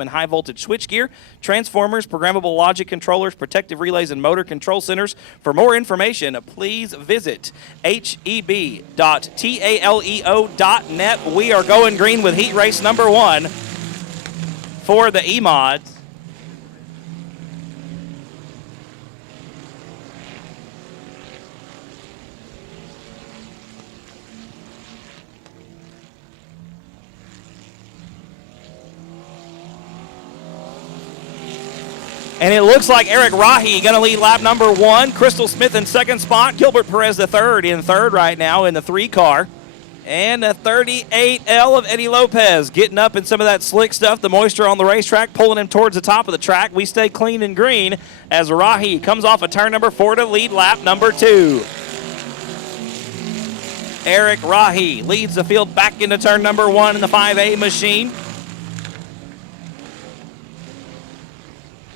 and high voltage switchgear, transformers, programmable logic controllers, protective relays, and motor control centers. For more information, please visit heb.taleo.net. We are going green with heat race number 1 for the E-Mods. And it looks like Eric Rahi going to lead lap number 1. Crystal Smith in second spot. Gilbert Perez the third in third right now in the 3 car. And a 38L of Eddie Lopez getting up in some of that slick stuff. The moisture on the racetrack pulling him towards the top of the track. We stay clean and green as Rahi comes off of turn number 4 to lead lap number 2. Eric Rahi leads the field back into turn number 1 in the 5A machine.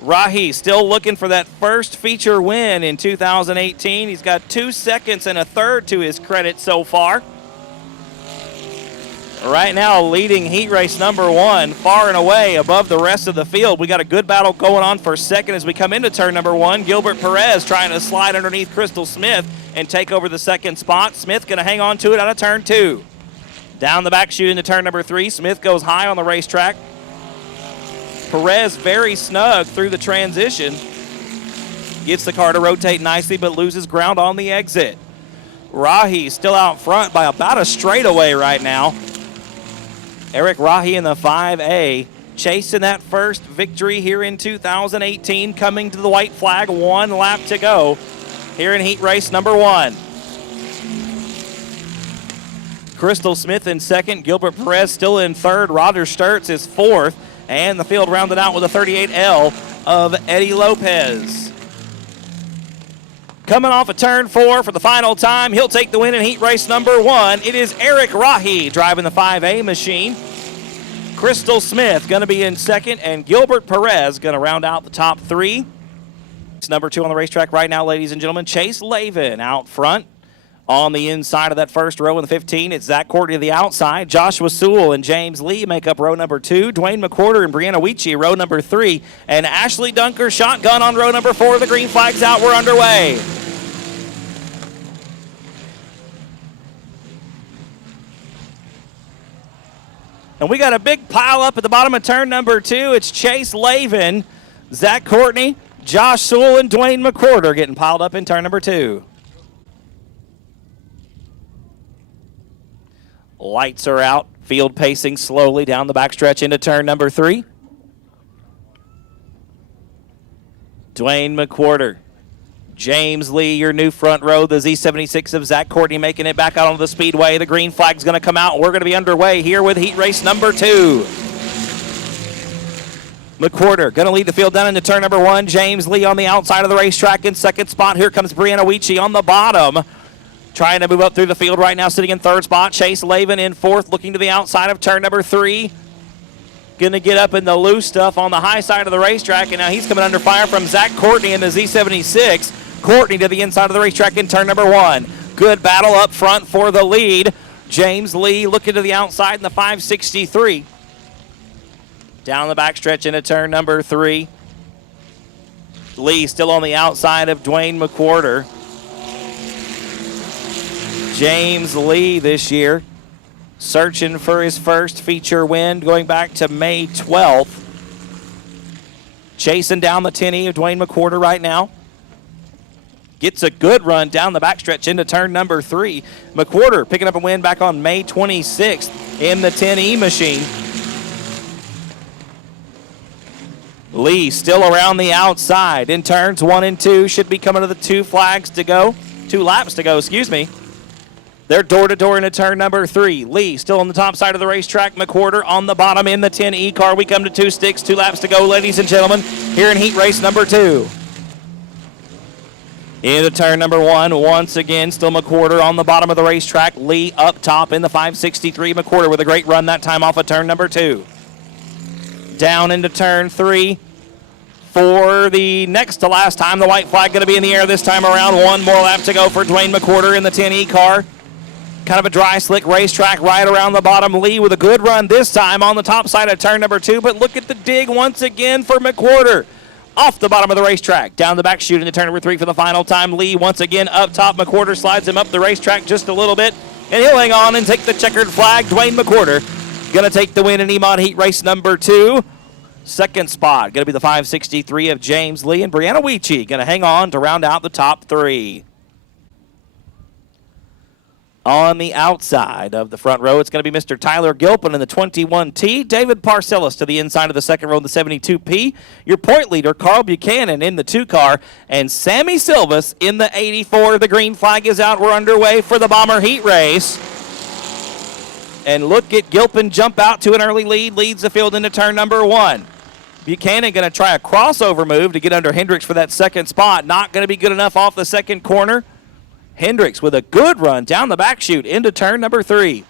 Rahi still looking for that first feature win in 2018. He's got 2 seconds and a third to his credit so far. Right now leading heat race number 1 far and away above the rest of the field. We got a good battle going on for second as we come into turn number 1. Gilbert Perez trying to slide underneath Crystal Smith and take over the second spot. Smith going to hang on to it out of turn 2. Down the back chute into turn number 3. Smith goes high on the racetrack. Perez very snug through the transition. Gets the car to rotate nicely, but loses ground on the exit. Rahi still out front by about a straightaway right now. Eric Rahi in the 5A chasing that first victory here in 2018, coming to the white flag, 1 lap to go here in heat race number 1. Crystal Smith in second, Gilbert Perez still in third, Roger Sturtz is fourth. And the field rounded out with a 38L of Eddie Lopez. Coming off of turn 4 for the final time, he'll take the win in heat race number 1. It is Eric Rahi driving the 5A machine. Crystal Smith going to be in second, and Gilbert Perez going to round out the top 3. It's number 2 on the racetrack right now, ladies and gentlemen. Chase Lavin out front. On the inside of that first row in the 15, it's Zach Courtney to the outside. Joshua Sewell and James Lee make up row number 2. Dwayne McWhorter and Brianna Weechie, row number 3. And Ashley Dunker shotgun on row number 4. The green flag's out. We're underway. And we got a big pile up at the bottom of turn number 2. It's Chase Lavin, Zach Courtney, Josh Sewell, and Dwayne McWhorter getting piled up in turn number 2. Lights are out. Field pacing slowly down the backstretch into turn number 3. Dwayne McWhorter. James Lee, your new front row. The Z76 of Zach Courtney making it back out onto the speedway. The green flag's going to come out. We're going to be underway here with heat race number 2. McWhorter going to lead the field down into turn number 1. James Lee on the outside of the racetrack in second spot. Here comes Brianna Weechie on the bottom. Trying to move up through the field right now, sitting in third spot. Chase Lavin in fourth, looking to the outside of turn number 3. Going to get up in the loose stuff on the high side of the racetrack, and now he's coming under fire from Zach Courtney in the Z76. Courtney to the inside of the racetrack in turn number 1. Good battle up front for the lead. James Lee looking to the outside in the 563. Down the backstretch into turn number 3. Lee still on the outside of Dwayne McWhorter. James Lee this year searching for his first feature win going back to May 12th. Chasing down the 10E of Dwayne McWhorter right now. Gets a good run down the backstretch into turn number 3. McWhorter picking up a win back on May 26th in the 10E machine. Lee still around the outside in turns 1 and 2. Should be coming to the 2 laps to go, excuse me. They're door-to-door into turn number 3. Lee still on the top side of the racetrack. McWhorter on the bottom in the 10E car. We come to 2 sticks, 2 laps to go, ladies and gentlemen, here in heat race number 2. Into turn number 1, once again, still McWhorter on the bottom of the racetrack. Lee up top in the 563. McWhorter with a great run that time off of turn number 2. Down into turn 3. For the next to last time, the white flag going to be in the air this time around. 1 more lap to go for Dwayne McWhorter in the 10E car. Kind of a dry, slick racetrack right around the bottom. Lee with a good run this time on the top side of turn number 2, but look at the dig once again for McWhorter. Off the bottom of the racetrack, down the back chute into turn number 3 for the final time. Lee once again up top. McWhorter slides him up the racetrack just a little bit, and he'll hang on and take the checkered flag. Dwayne McWhorter going to take the win in EMOD Heat Race number 2. Second spot going to be the 563 of James Lee, and Brianna Weechie going to hang on to round out the top 3. On the outside of the front row, it's going to be Mr. Tyler Gilpin in the 21T. David Parcellis to the inside of the second row in the 72P. Your point leader, Carl Buchanan in the 2-car. And Sammy Silvas in the 84. The green flag is out. We're underway for the Bomber Heat Race. And look at Gilpin jump out to an early lead. Leads the field into turn number 1. Buchanan going to try a crossover move to get under Hendricks for that second spot. Not going to be good enough off the second corner. Hendricks with a good run down the back chute into turn number 3.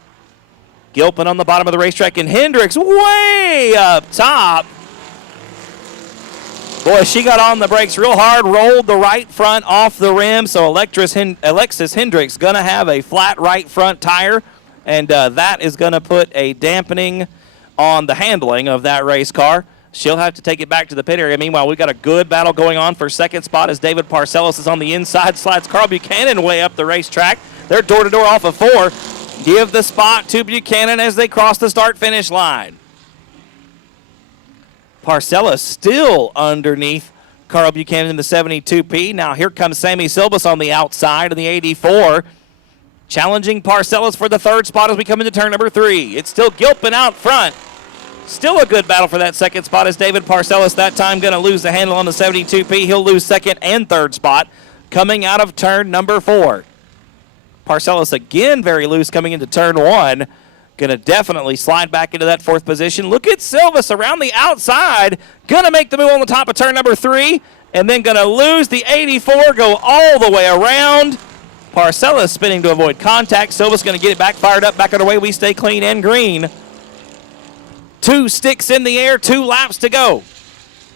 Gilpin on the bottom of the racetrack, and Hendricks way up top. Boy, she got on the brakes real hard, rolled the right front off the rim, so Alexis Hendricks going to have a flat right front tire, and that is going to put a dampening on the handling of that race car. She'll have to take it back to the pit area. Meanwhile, we've got a good battle going on for second spot as David Parcellis is on the inside, slides Carl Buchanan way up the racetrack. They're door-to-door off of 4. Give the spot to Buchanan as they cross the start-finish line. Parcellis still underneath Carl Buchanan in the 72P. Now here comes Sammy Silvas on the outside of the 84. Challenging Parcellis for the third spot as we come into turn number 3. It's still Gilpin out front. Still a good battle for that second spot as David Parcellis that time going to lose the handle on the 72P. He'll lose second and third spot coming out of turn number 4. Parcellis again very loose coming into turn 1. Going to definitely slide back into that 4th position. Look at Silvas around the outside. Going to make the move on the top of turn number 3. And then going to lose the 84, go all the way around. Parcellis spinning to avoid contact. Silvas going to get it back, fired up, back underway. We stay clean and green. 2 sticks in the air, 2 laps to go.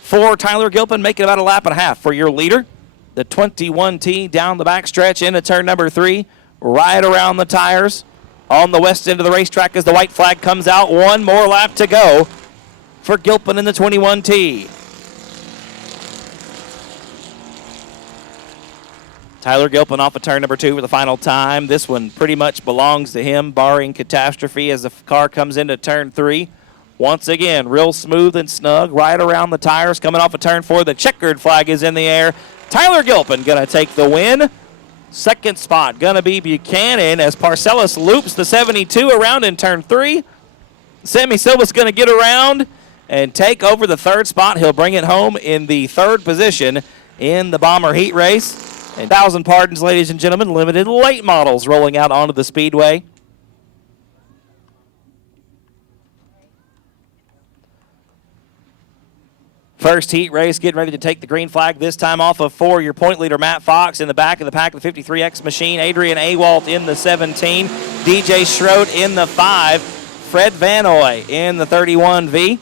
For Tyler Gilpin, making about a lap and a half for your leader. The 21T down the backstretch into turn number 3, right around the tires. On the west end of the racetrack as the white flag comes out. 1 more lap to go for Gilpin in the 21T. Tyler Gilpin off of turn number 2 for the final time. This one pretty much belongs to him, barring catastrophe as the car comes into turn 3. Once again, real smooth and snug, right around the tires, coming off of turn 4. The checkered flag is in the air. Tyler Gilpin going to take the win. Second spot going to be Buchanan as Parcellis loops the 72 around in turn 3. Sammy Silva's going to get around and take over the third spot. He'll bring it home in the 3rd position in the Bomber Heat Race. And 1,000 pardons, ladies and gentlemen, limited late models rolling out onto the Speedway. First heat race, getting ready to take the green flag, this time off of 4. Your point leader, Matt Fox, in the back of the pack, the 53X machine. Adrian Awalt in the 17. DJ Schroet in the 5. Fred Vanoy in the 31V.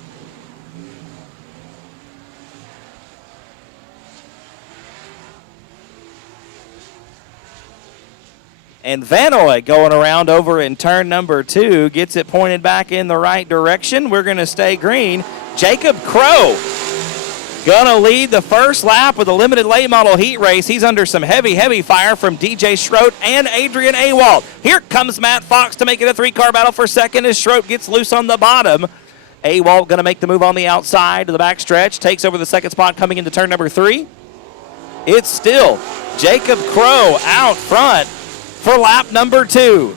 And Vanoy going around over in turn number 2, gets it pointed back in the right direction. We're going to stay green. Jacob Crow gonna lead the first lap with a limited late model heat race. He's under some heavy fire from DJ Schroet and Adrian Awalt. Here comes Matt Fox to make it a 3-car battle for second as Schroet gets loose on the bottom. Awalt gonna make the move on the outside to the backstretch, takes over the second spot coming into turn number 3. It's still Jacob Crow out front for lap number 2.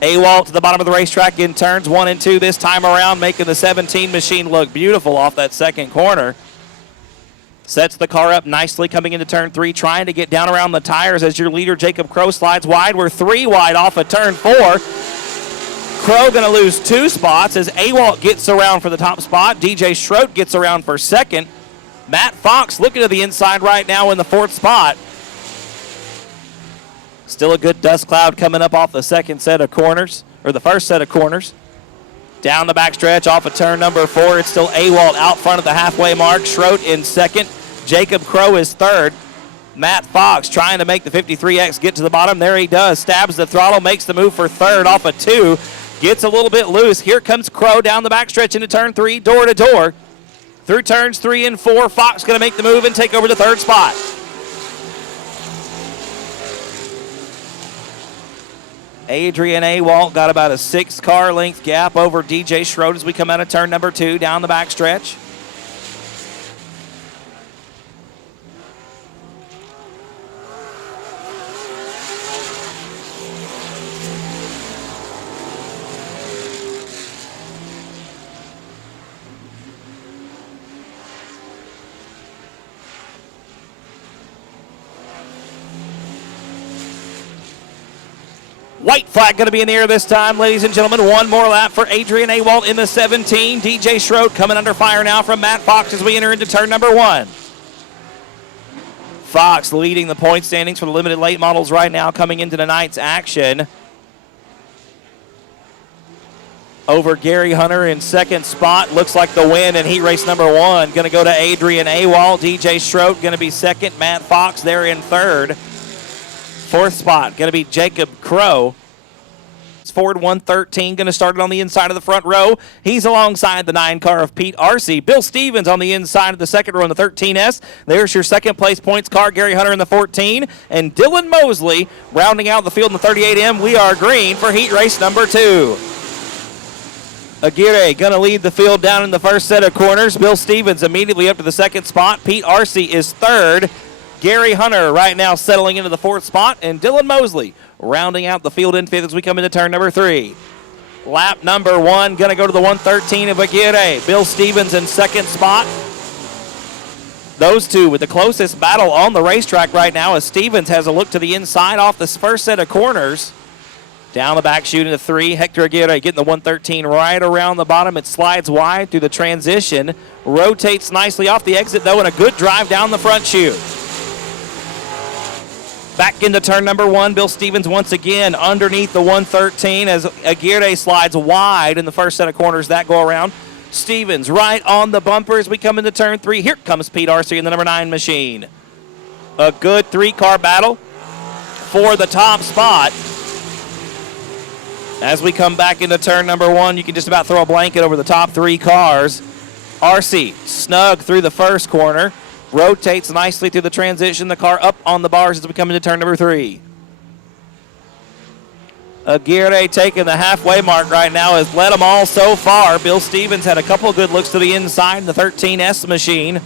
Awalt to the bottom of the racetrack in turns 1 and 2 this time around, making the 17 machine look beautiful off that second corner. Sets the car up nicely coming into turn 3, trying to get down around the tires as your leader Jacob Crow slides wide. We're 3 wide off of turn 4. Crow going to lose 2 spots as Awalt gets around for the top spot. DJ Schroet gets around for second. Matt Fox looking to the inside right now in the 4th spot. Still a good dust cloud coming up off the second set of corners, or the first set of corners. Down the backstretch off of turn number 4. It's still Awalt out front of the halfway mark. Schroet in second. Jacob Crow is third. Matt Fox trying to make the 53X get to the bottom. There he does. Stabs the throttle, makes the move for third off of 2. Gets a little bit loose. Here comes Crow down the backstretch into turn 3, door to door. Through turns 3 and 4, Fox going to make the move and take over the third spot. Adrian Awalt got about a 6-car length gap over DJ Schroed as we come out of turn number 2 down the backstretch. White flag going to be in the air this time, ladies and gentlemen. One more lap for Adrian Awalt in the 17. DJ Schroed coming under fire now from Matt Fox as we enter into turn number 1. Fox leading the point standings for the limited late models right now coming into tonight's action. Over Gary Hunter in second spot. Looks like the win in heat race number 1 going to go to Adrian Awalt. DJ Schroed going to be second. Matt Fox there in third. Fourth spot going to be Jacob Crow. It's Ford 113 going to start it on the inside of the front row. He's alongside the 9 car of Pete Arcee. Bill Stevens on the inside of the second row in the 13S. There's your second place points car, Gary Hunter in the 14. And Dylan Mosley rounding out the field in the 38M. We are green for heat race number 2. Aguirre going to lead the field down in the first set of corners. Bill Stevens immediately up to the second spot. Pete Arcee is third. Gary Hunter right now settling into the fourth spot, and Dylan Mosley rounding out the field in fifth as we come into turn number 3. Lap number 1 going to go to the 113 of Aguirre. Bill Stevens in second spot. Those two with the closest battle on the racetrack right now as Stevens has a look to the inside off this first set of corners. Down the back chute into 3. Hector Aguirre getting the 113 right around the bottom. It slides wide through the transition. Rotates nicely off the exit, though, and a good drive down the front chute. Back into turn number 1, Bill Stevens once again underneath the 113 as Aguirre slides wide in the first set of corners that go around. Stevens right on the bumper as we come into turn 3. Here comes Pete Arcee in the number 9 machine. A good 3-car battle for the top spot. As we come back into turn number 1, you can just about throw a blanket over the top 3 cars. Arcee snug through the first corner. Rotates nicely through the transition. The car up on the bars as we come into turn number 3. Aguirre taking the halfway mark right now has led them all so far. Bill Stevens had a couple of good looks to the inside in the 13S machine.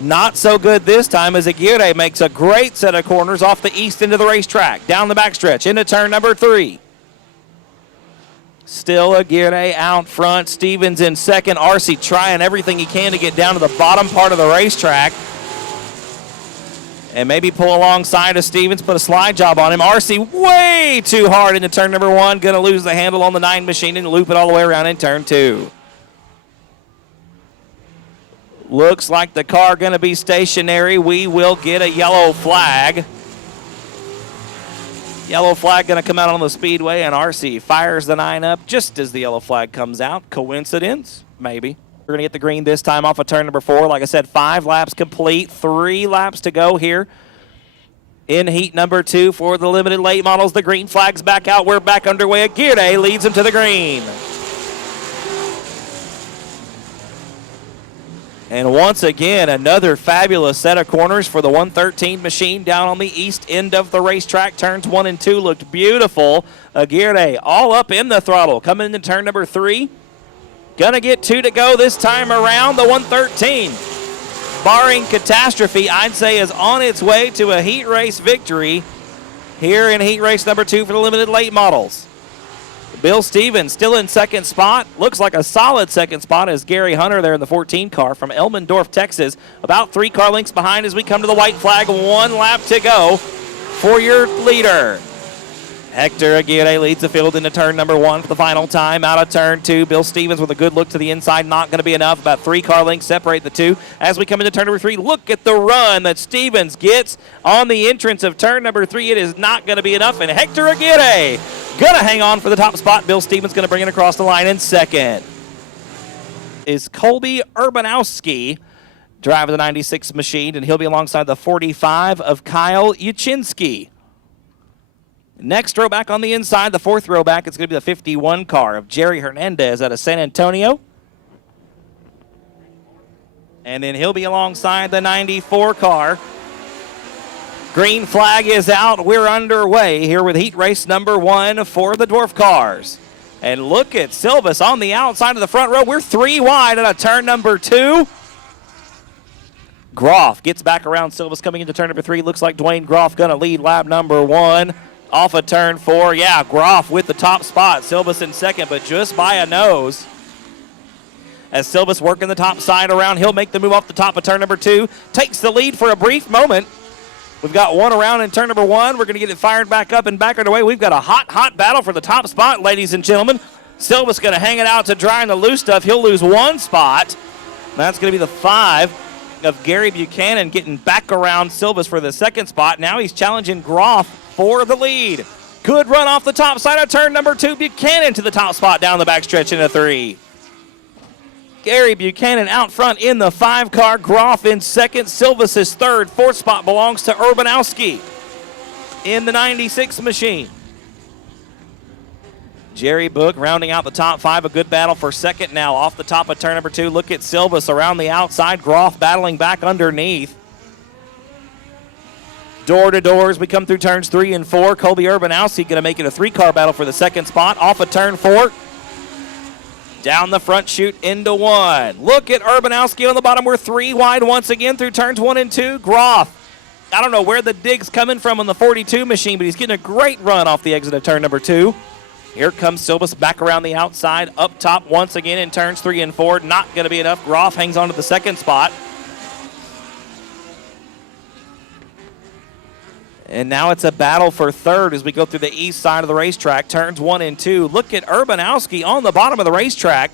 Not so good this time as Aguirre makes a great set of corners off the east end of the racetrack. Down the backstretch into turn number 3. Still Aguirre out front. Stevens in second. Arcee trying everything he can to get down to the bottom part of the racetrack. And maybe pull alongside of Stevens, put a slide job on him. Arcee way too hard into turn number 1. Going to lose the handle on the 9 machine and loop it all the way around in turn 2. Looks like the car going to be stationary. We will get a yellow flag. Yellow flag going to come out on the speedway, and Arcee fires the 9 up just as the yellow flag comes out. Coincidence? Maybe. We're going to get the green this time off of turn number 4. Like I said, 5 laps complete. 3 laps to go here in heat number 2 for the limited late models. The green flag's back out. We're back underway. Aguirre leads him to the green. And once again, another fabulous set of corners for the 113 machine down on the east end of the racetrack. Turns 1 and 2 looked beautiful. Aguirre all up in the throttle. Coming into turn number 3. Gonna get 2 to go this time around. The 113, barring catastrophe, I'd say is on its way to a heat race victory here in heat race number 2 for the limited late models. Bill Stevens still in second spot. Looks like a solid second spot as Gary Hunter there in the 14 car from Elmendorf, Texas. About 3 car lengths behind as we come to the white flag. 1 lap to go for your leader. Hector Aguirre leads the field into turn number 1 for the final time. Out of turn 2, Bill Stevens with a good look to the inside. Not going to be enough. About 3 car lengths separate the two. As we come into turn number 3, look at the run that Stevens gets on the entrance of turn number 3. It is not going to be enough, and Hector Aguirre going to hang on for the top spot. Bill Stevens going to bring it across the line in second. Is Colby Urbanowski drive of the 96 machine, and he'll be alongside the 45 of Kyle Yuchinski. Next row back on the inside, the fourth row back, it's going to be the 51 car of Jerry Hernandez out of San Antonio. And then he'll be alongside the 94 car. Green flag is out. We're underway here with heat race number 1 for the Dwarf Cars. And look at Silvis on the outside of the front row. We're 3 wide at a turn number 2. Groff gets back around Silvis coming into turn number 3. Looks like Dwayne Groff going to lead lap number 1. Off of turn 4. Yeah, Groff with the top spot. Silvis in second, but just by a nose. As Silvis working the top side around, he'll make the move off the top of turn number 2. Takes the lead for a brief moment. We've got one around in turn number 1. We're going to get it fired back up and back underway. We've got a hot battle for the top spot, ladies and gentlemen. Silvis going to hang it out to dry in the loose stuff. He'll lose 1 spot. That's going to be the 5 of Gary Buchanan getting back around Silvis for the second spot. Now he's challenging Groff for the lead. Good run off the top side of turn number 2. Buchanan to the top spot down the backstretch in a 3. Gary Buchanan out front in the 5 car. Groff in second. Silvis is third. Fourth spot belongs to Urbanowski in the 96 machine. Jerry Book rounding out the top 5. A good battle for second now off the top of turn number 2. Look at Silvis around the outside. Groff battling back underneath. Door to door as we come through turns 3 and 4. Colby Urbanowski going to make it a 3-car battle for the second spot. Off of turn 4. Down the front chute into 1. Look at Urbanowski on the bottom. We're 3 wide once again through turns 1 and 2. Groff, I don't know where the dig's coming from on the 42 machine, but he's getting a great run off the exit of turn number 2. Here comes Silvis back around the outside. Up top once again in turns 3 and 4. Not going to be enough. Groff hangs on to the second spot. And now it's a battle for third as we go through the east side of the racetrack. Turns 1 and 2. Look at Urbanowski on the bottom of the racetrack.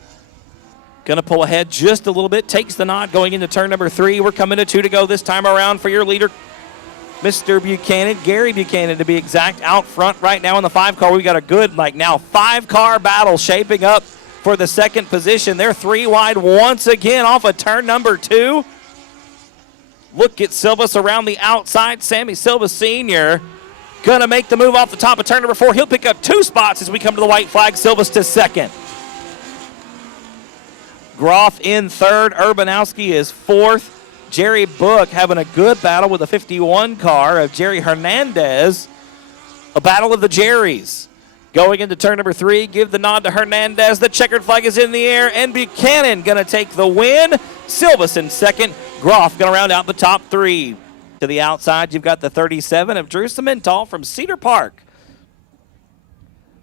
Going to pull ahead just a little bit. Takes the nod going into turn number 3. We're coming to 2 to go this time around for your leader, Mr. Buchanan. Gary Buchanan, to be exact, out front right now in the 5 car. We've got a good, 5-car battle shaping up for the second position. They're 3 wide once again off of turn number 2. Look at Silvis around the outside. Sammy Silvis Sr. going to make the move off the top of turn number 4. He'll pick up 2 spots as we come to the white flag. Silvis to second. Groff in third. Urbanowski is fourth. Jerry Book having a good battle with a 51 car of Jerry Hernandez. A battle of the Jerrys. Going into turn number 3, give the nod to Hernandez. The checkered flag is in the air, and Buchanan going to take the win. Silvis in second. Groff going to round out the top 3. To the outside, you've got the 37 of Drew Cemental from Cedar Park.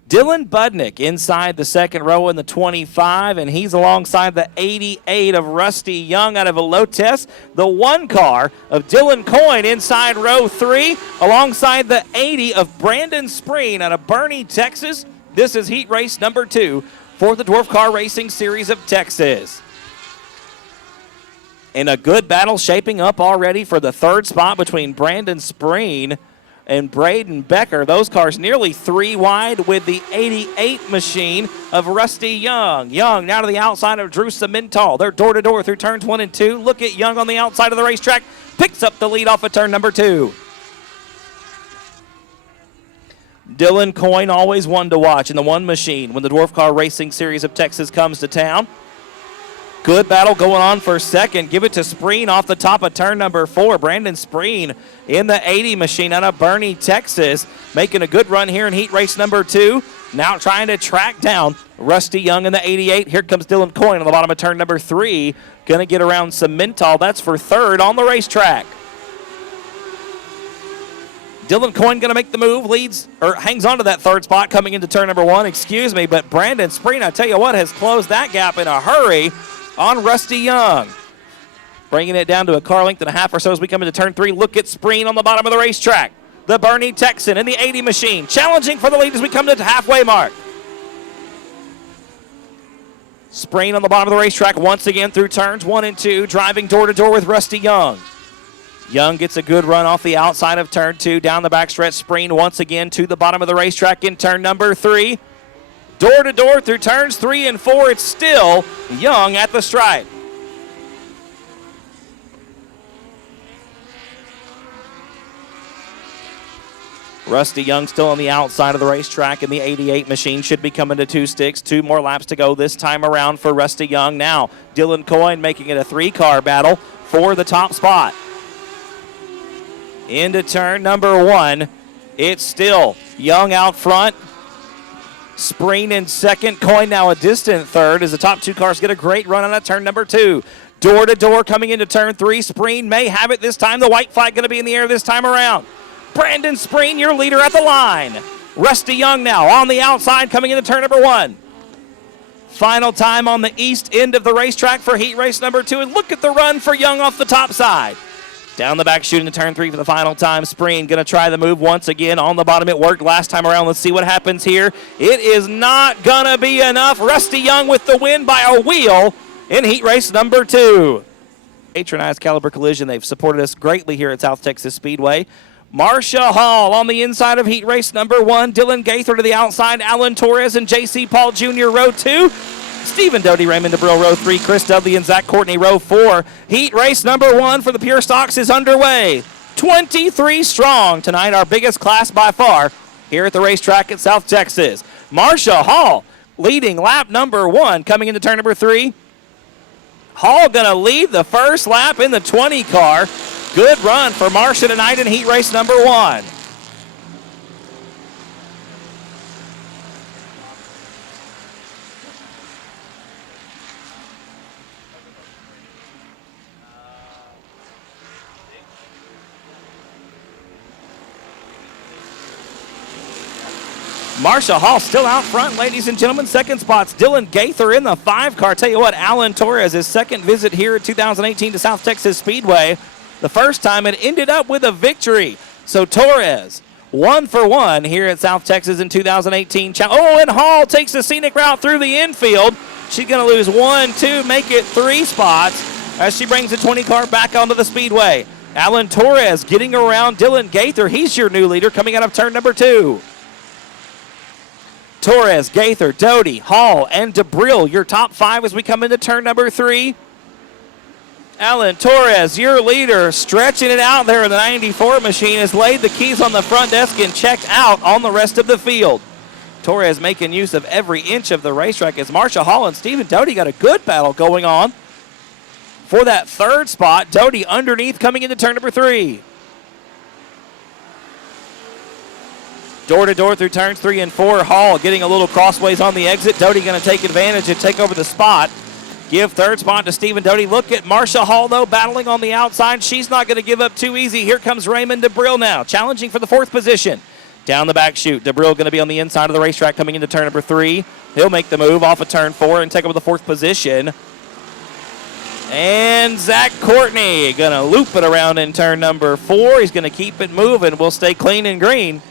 Dylan Budnick inside the second row in the 25, and he's alongside the 88 of Rusty Young out of Elotes. The 1 car of Dylan Coyne inside row 3, alongside the 80 of Brandon Spreen out of Bernie, Texas. This is heat race number 2 for the Dwarf Car Racing Series of Texas. And a good battle shaping up already for the third spot between Brandon Spreen and Braden Becker. Those cars nearly 3 wide with the 88 machine of Rusty Young. Young now to the outside of Drew Cemental. They're door to door through turns 1 and 2. Look at Young on the outside of the racetrack. Picks up the lead off of turn number 2. Dylan Coyne, always one to watch in the 1 machine when the Dwarf Car Racing Series of Texas comes to town. Good battle going on for second. Give it to Spreen off the top of turn number 4. Brandon Spreen in the 80 machine out of Bernie, Texas, making a good run here in heat race number 2. Now trying to track down Rusty Young in the 88. Here comes Dylan Coyne on the bottom of turn number 3. Going to get around Cemental. That's for third on the racetrack. Dylan Coyne going to make the move, hangs on to that third spot coming into turn number 1, but Brandon Spreen, I tell you what, has closed that gap in a hurry on Rusty Young. Bringing it down to a car length and a half or so as we come into turn 3. Look at Spreen on the bottom of the racetrack. The Bernie Texan in the 80 machine, challenging for the lead as we come to the halfway mark. Spreen on the bottom of the racetrack once again through turns 1 and 2, driving door to door with Rusty Young. Young gets a good run off the outside of turn 2, down the backstretch. Spreen once again to the bottom of the racetrack in turn number 3. Door to door through turns 3 and 4. It's still Young at the stripe. Rusty Young still on the outside of the racetrack, and the 88 machine should be coming to 2 sticks. 2 more laps to go this time around for Rusty Young. Now, Dylan Coyne making it a 3-car battle for the top spot. Into turn number 1. It's still Young out front. Spreen in second. Coyne now a distant third as the top 2 cars get a great run on at turn number 2. Door to door coming into turn 3. Spreen may have it this time. The white flag going to be in the air this time around. Brandon Spreen, your leader at the line. Rusty Young now on the outside coming into turn number 1. Final time on the east end of the racetrack for heat race number 2. And look at the run for Young off the top side. Down the back shooting to turn 3 for the final time. Spreen going to try the move once again on the bottom. It worked last time around. Let's see what happens here. It is not going to be enough. Rusty Young with the win by a wheel in heat race number 2. Patronized Caliber Collision. They've supported us greatly here at South Texas Speedway. Marcia Hall on the inside of heat race number 1. Dylan Gaither to the outside. Alan Torres and J.C. Paul Jr. row 2. Stephen Doty, Raymond DeBrill row 3. Chris Dudley and Zach Courtney row 4. Heat race number 1 for the Pure Stocks is underway. 23 strong tonight, our biggest class by far here at the racetrack at South Texas. Marcia Hall leading lap number 1 coming into turn number 3. Hall going to lead the first lap in the 20 car. Good run for Marcia tonight in heat race number 1. Marcia Hall still out front, ladies and gentlemen. Second spot's Dylan Gaither in the 5 car. Tell you what, Alan Torres, his second visit here at 2018 to South Texas Speedway. The first time it ended up with a victory. So Torres, 1 for 1 here at South Texas in 2018. Oh, and Hall takes the scenic route through the infield. She's going to lose 1, 2, make it 3 spots as she brings the 20 car back onto the speedway. Alan Torres getting around Dylan Gaither. He's your new leader coming out of turn number 2. Torres, Gaither, Doty, Hall, and DeBrill, your top 5 as we come into turn number 3. Alan Torres, your leader, stretching it out there in the 94 machine, has laid the keys on the front desk and checked out on the rest of the field. Torres making use of every inch of the racetrack as Marcia Hall and Stephen Doty got a good battle going on for that 3rd spot. Doty underneath coming into turn number 3. Door to door through turns 3 and 4. Hall getting a little crossways on the exit. Doty going to take advantage and take over the spot. Give 3rd spot to Stephen Doty. Look at Marcia Hall, though, battling on the outside. She's not going to give up too easy. Here comes Raymond DeBrill now, challenging for the 4th position. Down the back chute. DeBrill going to be on the inside of the racetrack coming into turn number 3. He'll make the move off of turn 4 and take over the 4th position. And Zach Courtney going to loop it around in turn number 4. He's going to keep it moving. We'll stay clean and green.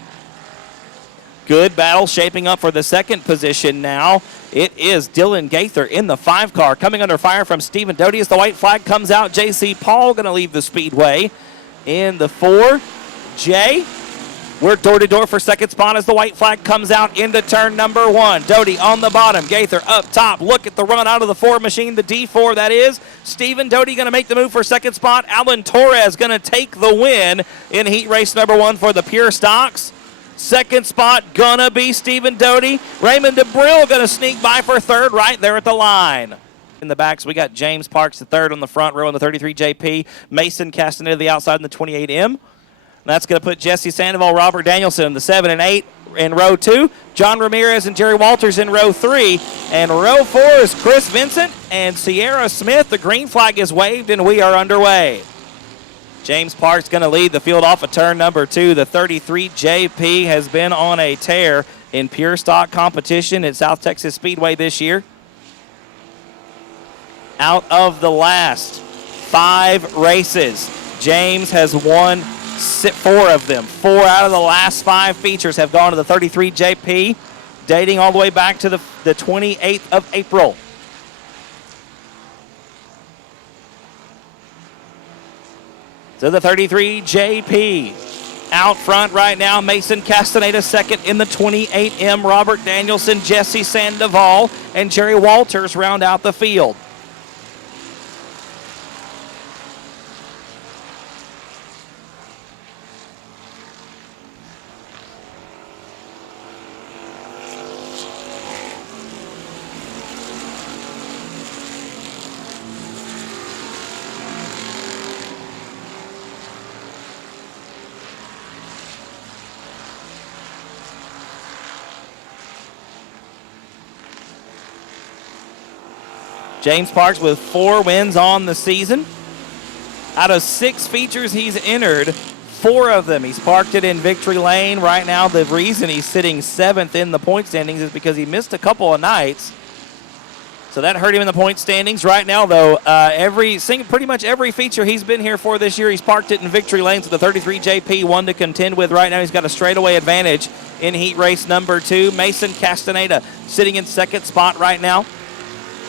Good battle shaping up for the 2nd position now. It is Dylan Gaither in the 5 car coming under fire from Stephen Doty as the white flag comes out. J.C. Paul going to leave the speedway in the 4. Jay, we're door to door for 2nd spot as the white flag comes out into turn number 1. Doty on the bottom, Gaither up top. Look at the run out of the 4 machine, the D4 that is. Stephen Doty going to make the move for 2nd spot. Alan Torres going to take the win in heat race number 1 for the Pure Stocks. 2nd spot gonna be Stephen Doty. Raymond DeBrill gonna sneak by for 3rd right there at the line. In the backs, we got James Parks, the 3rd on the front row in the 33 JP. Mason Castaneda to the outside in the 28M. That's gonna put Jesse Sandoval, Robert Danielson, the 7 and 8 in row 2. John Ramirez and Jerry Walters in row 3. And row 4 is Chris Vincent and Sierra Smith. The green flag is waved and we are underway. James Parks going to lead the field off of turn number 2. The 33 JP has been on a tear in pure stock competition at South Texas Speedway this year. Out of the last 5 races, James has won 4 of them. 4 out of the last 5 features have gone to the 33 JP, dating all the way back to the 28th of April. So the 33 JP out front right now. Mason Castaneda 2nd in the 28M. Robert Danielson, Jesse Sandoval, and Jerry Walters round out the field. James Parks with 4 wins on the season. Out of 6 features he's entered, 4 of them he's parked it in victory lane. Right now, the reason he's sitting 7th in the point standings is because he missed a couple of nights. So that hurt him in the point standings. Right now, though, pretty much every feature he's been here for this year, he's parked it in victory lanes with the 33 JP, one to contend with. Right now, he's got a straightaway advantage in heat race number 2. Mason Castaneda sitting in second spot right now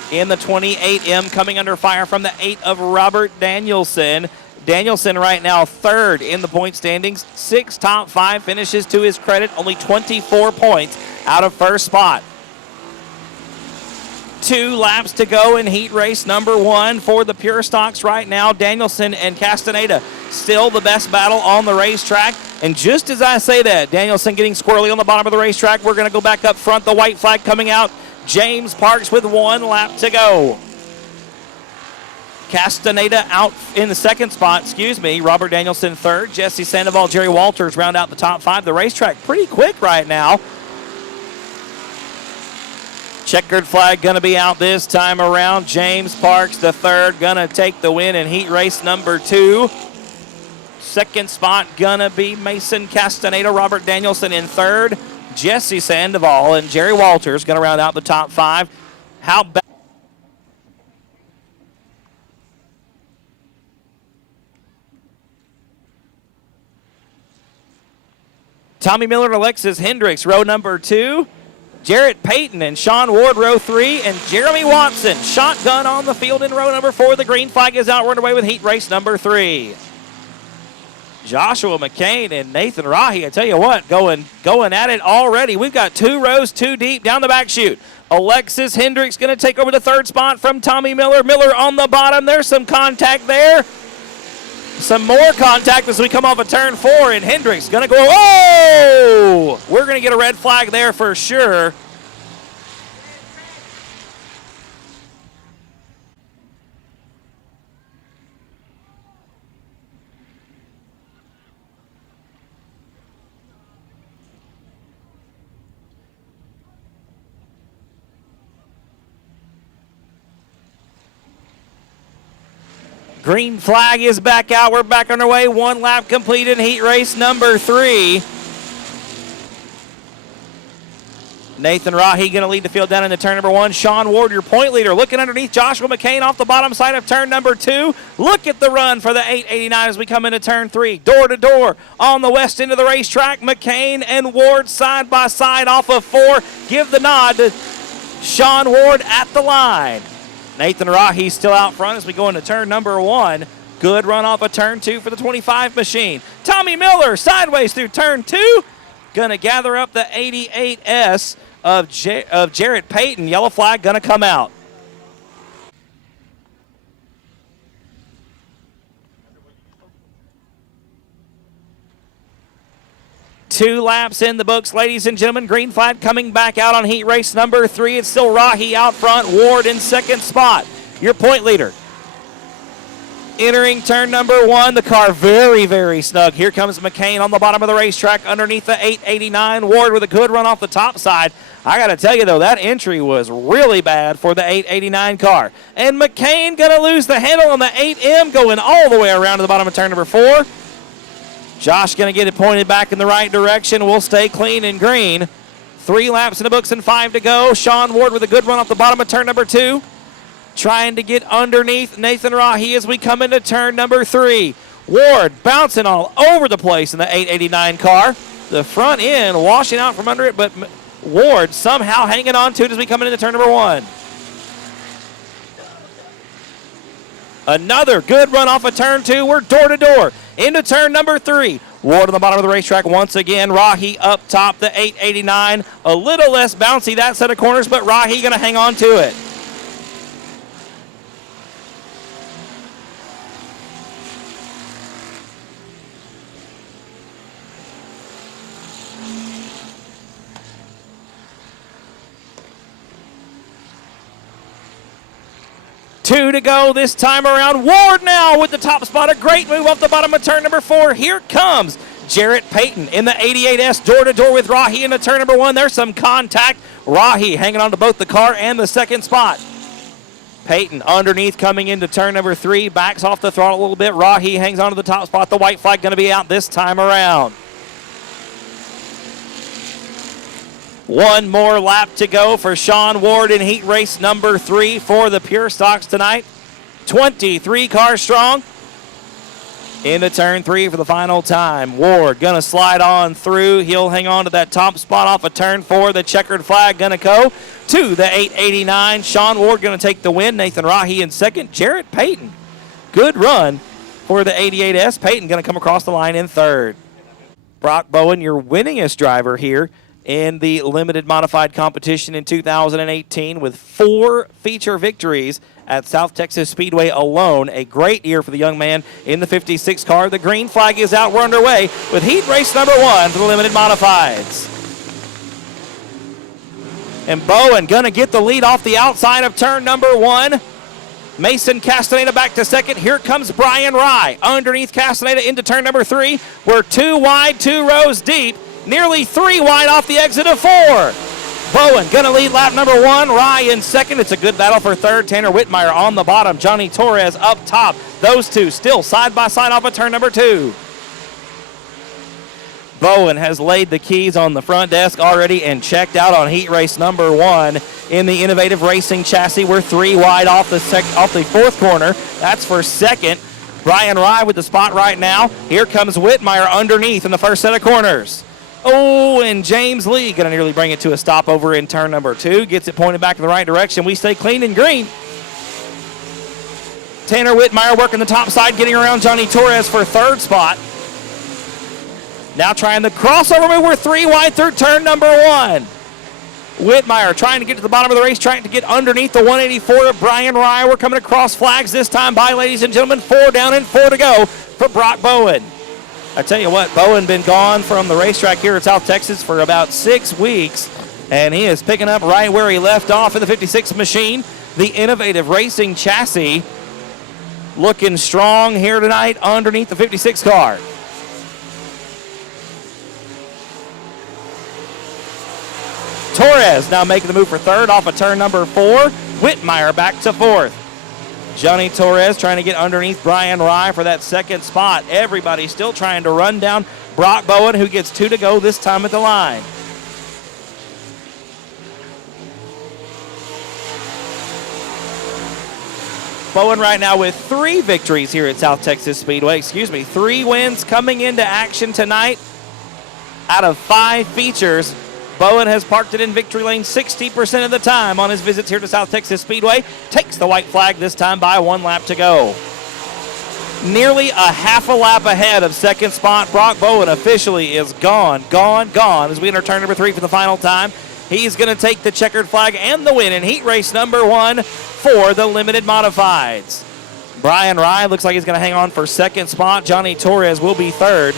in the 28M, coming under fire from the 8 of Robert Danielson. Danielson right now 3rd in the point standings. 6 top 5 finishes to his credit, only 24 points out of first spot. 2 laps to go in heat race number 1 for the Pure Stocks right now. Danielson and Castaneda still the best battle on the racetrack. And just as I say that, Danielson getting squirrely on the bottom of the racetrack. We're going to go back up front. The white flag coming out. James Parks with 1 lap to go. Castaneda out in the second spot, Robert Danielson 3rd. Jesse Sandoval, Jerry Walters round out the top 5. The racetrack pretty quick right now. Checkered flag going to be out this time around. James Parks the 3rd going to take the win in heat race number 2. Second spot going to be Mason Castaneda, Robert Danielson in 3rd. Jesse Sandoval and Jerry Walters going to round out the top 5. How about Tommy Miller and Alexis Hendricks, row number 2. Jarrett Payton and Sean Ward, row 3. And Jeremy Watson, shotgun on the field in row number 4. The green flag is out. We're underway with heat race number 3. Joshua McCain and Nathan Rahi, I tell you what, going at it already. We've got 2 rows, 2 deep down the back chute. Alexis Hendricks going to take over the 3rd spot from Tommy Miller. Miller on the bottom. There's some contact there. Some more contact as we come off of turn 4, and Hendricks going to go, oh! We're going to get a red flag there for sure. Green flag is back out. We're back on our way. 1 lap completed in heat race number 3. Nathan Rahi going to lead the field down into turn number 1. Sean Ward, your point leader, looking underneath Joshua McCain off the bottom side of turn number 2. Look at the run for the 889 as we come into turn 3. Door to door on the west end of the racetrack. McCain and Ward side by side off of 4. Give the nod to Sean Ward at the line. Nathan Rahi still out front as we go into turn number 1. Good run off of turn 2 for the 25 machine. Tommy Miller sideways through turn 2. Going to gather up the 88S of Jarrett Payton. Yellow flag going to come out. Two laps in the books, ladies and gentlemen. Green flag coming back out on heat race number 3. It's still Rahi out front, Ward in second spot. Your point leader. Entering turn number 1, the car very, very snug. Here comes McCain on the bottom of the racetrack underneath the 889. Ward with a good run off the top side. I got to tell you, though, that entry was really bad for the 889 car. And McCain going to lose the handle on the 8M, going all the way around to the bottom of turn number 4. Josh going to get it pointed back in the right direction. We'll stay clean and green. 3 laps in the books and 5 to go. Sean Ward with a good run off the bottom of turn number 2. Trying to get underneath Nathan Rahi as we come into turn number 3. Ward bouncing all over the place in the 889 car. The front end washing out from under it, but Ward somehow hanging on to it as we come into turn number 1. Another good run off of turn 2. We're door to door into turn number 3. Ward on the bottom of the racetrack once again. Rahi up top, the 889. A little less bouncy that set of corners, but Rahi going to hang on to it. Two to go this time around. Ward now with the top spot. A great move off the bottom of turn number 4. Here comes Jarrett Payton in the 88S, door to door with Rahi into turn number 1. There's some contact. Rahi hanging on to both the car and the second spot. Peyton underneath coming into turn number 3, backs off the throttle a little bit. Rahi hangs on to the top spot. The white flag going to be out this time around. One more lap to go for Sean Ward in heat race number 3 for the Pure Stocks tonight. 23 cars strong. Into turn 3 for the final time. Ward going to slide on through. He'll hang on to that top spot off of turn 4. The checkered flag going to go to the 889. Sean Ward going to take the win. Nathan Rahi in second. Jarrett Payton. Good run for the 88S. Payton going to come across the line in third. Brock Bowen, your winningest driver here in the limited modified competition in 2018 with 4 feature victories at South Texas Speedway alone. A great year for the young man in the 56 car. The green flag is out. We're underway with heat race number 1 for the limited modifieds. And Bowen going to get the lead off the outside of turn number 1. Mason Castaneda back to second. Here comes Brian Rye underneath Castaneda into turn number 3. We're 2 wide, 2 rows deep. Nearly 3 wide off the exit of 4. Bowen going to lead lap number 1. Rye in second. It's a good battle for third. Tanner Whitmire on the bottom. Johnny Torres up top. Those two still side by side off of turn number 2. Bowen has laid the keys on the front desk already and checked out on heat race number 1 in the Innovative Racing chassis. We're 3 wide off the fourth corner. That's for second. Brian Rye with the spot right now. Here comes Whitmire underneath in the first set of corners. Oh, and James Lee going to nearly bring it to a stop over in turn number 2. Gets it pointed back in the right direction. We stay clean and green. Tanner Whitmire working the top side, getting around Johnny Torres for third spot. Now trying the crossover move. We're 3 wide through turn number 1. Whitmire trying to get to the bottom of the race, trying to get underneath the 184 of Brian Rye. We're coming across flags this time by, ladies and gentlemen. 4 down and 4 to go for Brock Bowen. I tell you what, Bowen been gone from the racetrack here at South Texas for about 6 weeks, and he is picking up right where he left off in the 56 machine. The Innovative Racing chassis looking strong here tonight underneath the 56 car. Torres now making the move for third off of turn number 4. Whitmire back to fourth. Johnny Torres trying to get underneath Brian Rye for that second spot. Everybody still trying to run down Brock Bowen, who gets 2 to go this time at the line. Bowen right now with 3 victories here at South Texas Speedway. 3 wins coming into action tonight out of 5 features. Bowen has parked it in victory lane 60% of the time on his visits here to South Texas Speedway. Takes the white flag this time by 1 lap to go. Nearly a half a lap ahead of second spot. Brock Bowen officially is gone as we enter turn number 3 for the final time. He's going to take the checkered flag and the win in heat race number 1 for the limited modifieds. Brian Rye looks like he's going to hang on for second spot. Johnny Torres will be third.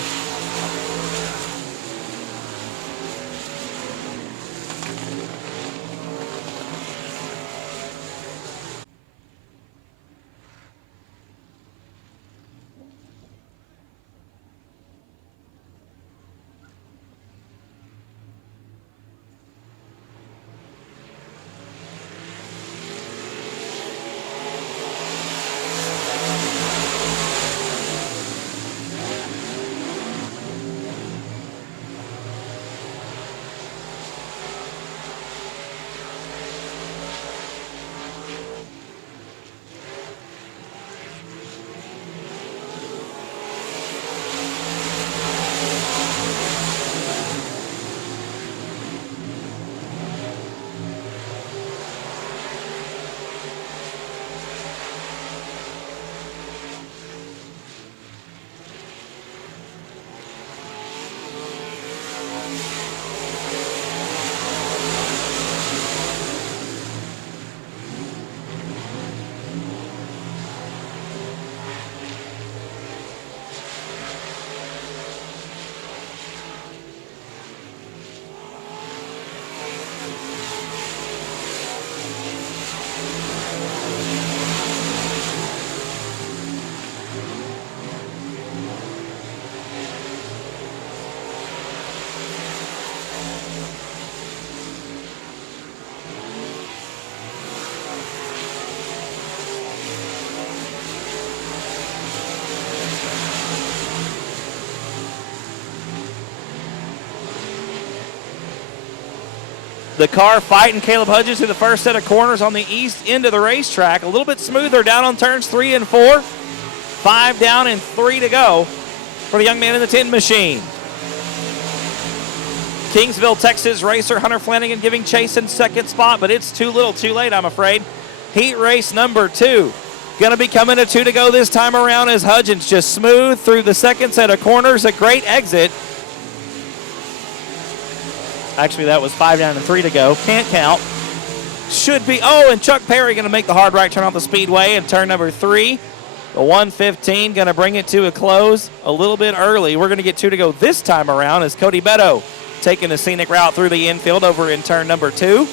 The car fighting Caleb Hudgens through the first set of corners on the east end of the racetrack. A little bit smoother down on turns 3 and 4. 5 down and 3 to go for the young man in the tin machine. Kingsville, Texas racer Hunter Flanagan giving chase in second spot, but it's too little too late, I'm afraid. Heat race number 2. Going to be coming to 2 to go this time around as Hudgens just smooth through the second set of corners. A great exit. Actually, that was 5 down and 3 to go. Can't count. Should be. Oh, and Chuck Perry going to make the hard right turn off the speedway in turn number 3. The 115 going to bring it to a close a little bit early. We're going to get 2 to go this time around as Cody Beto taking the scenic route through the infield over in turn number 2.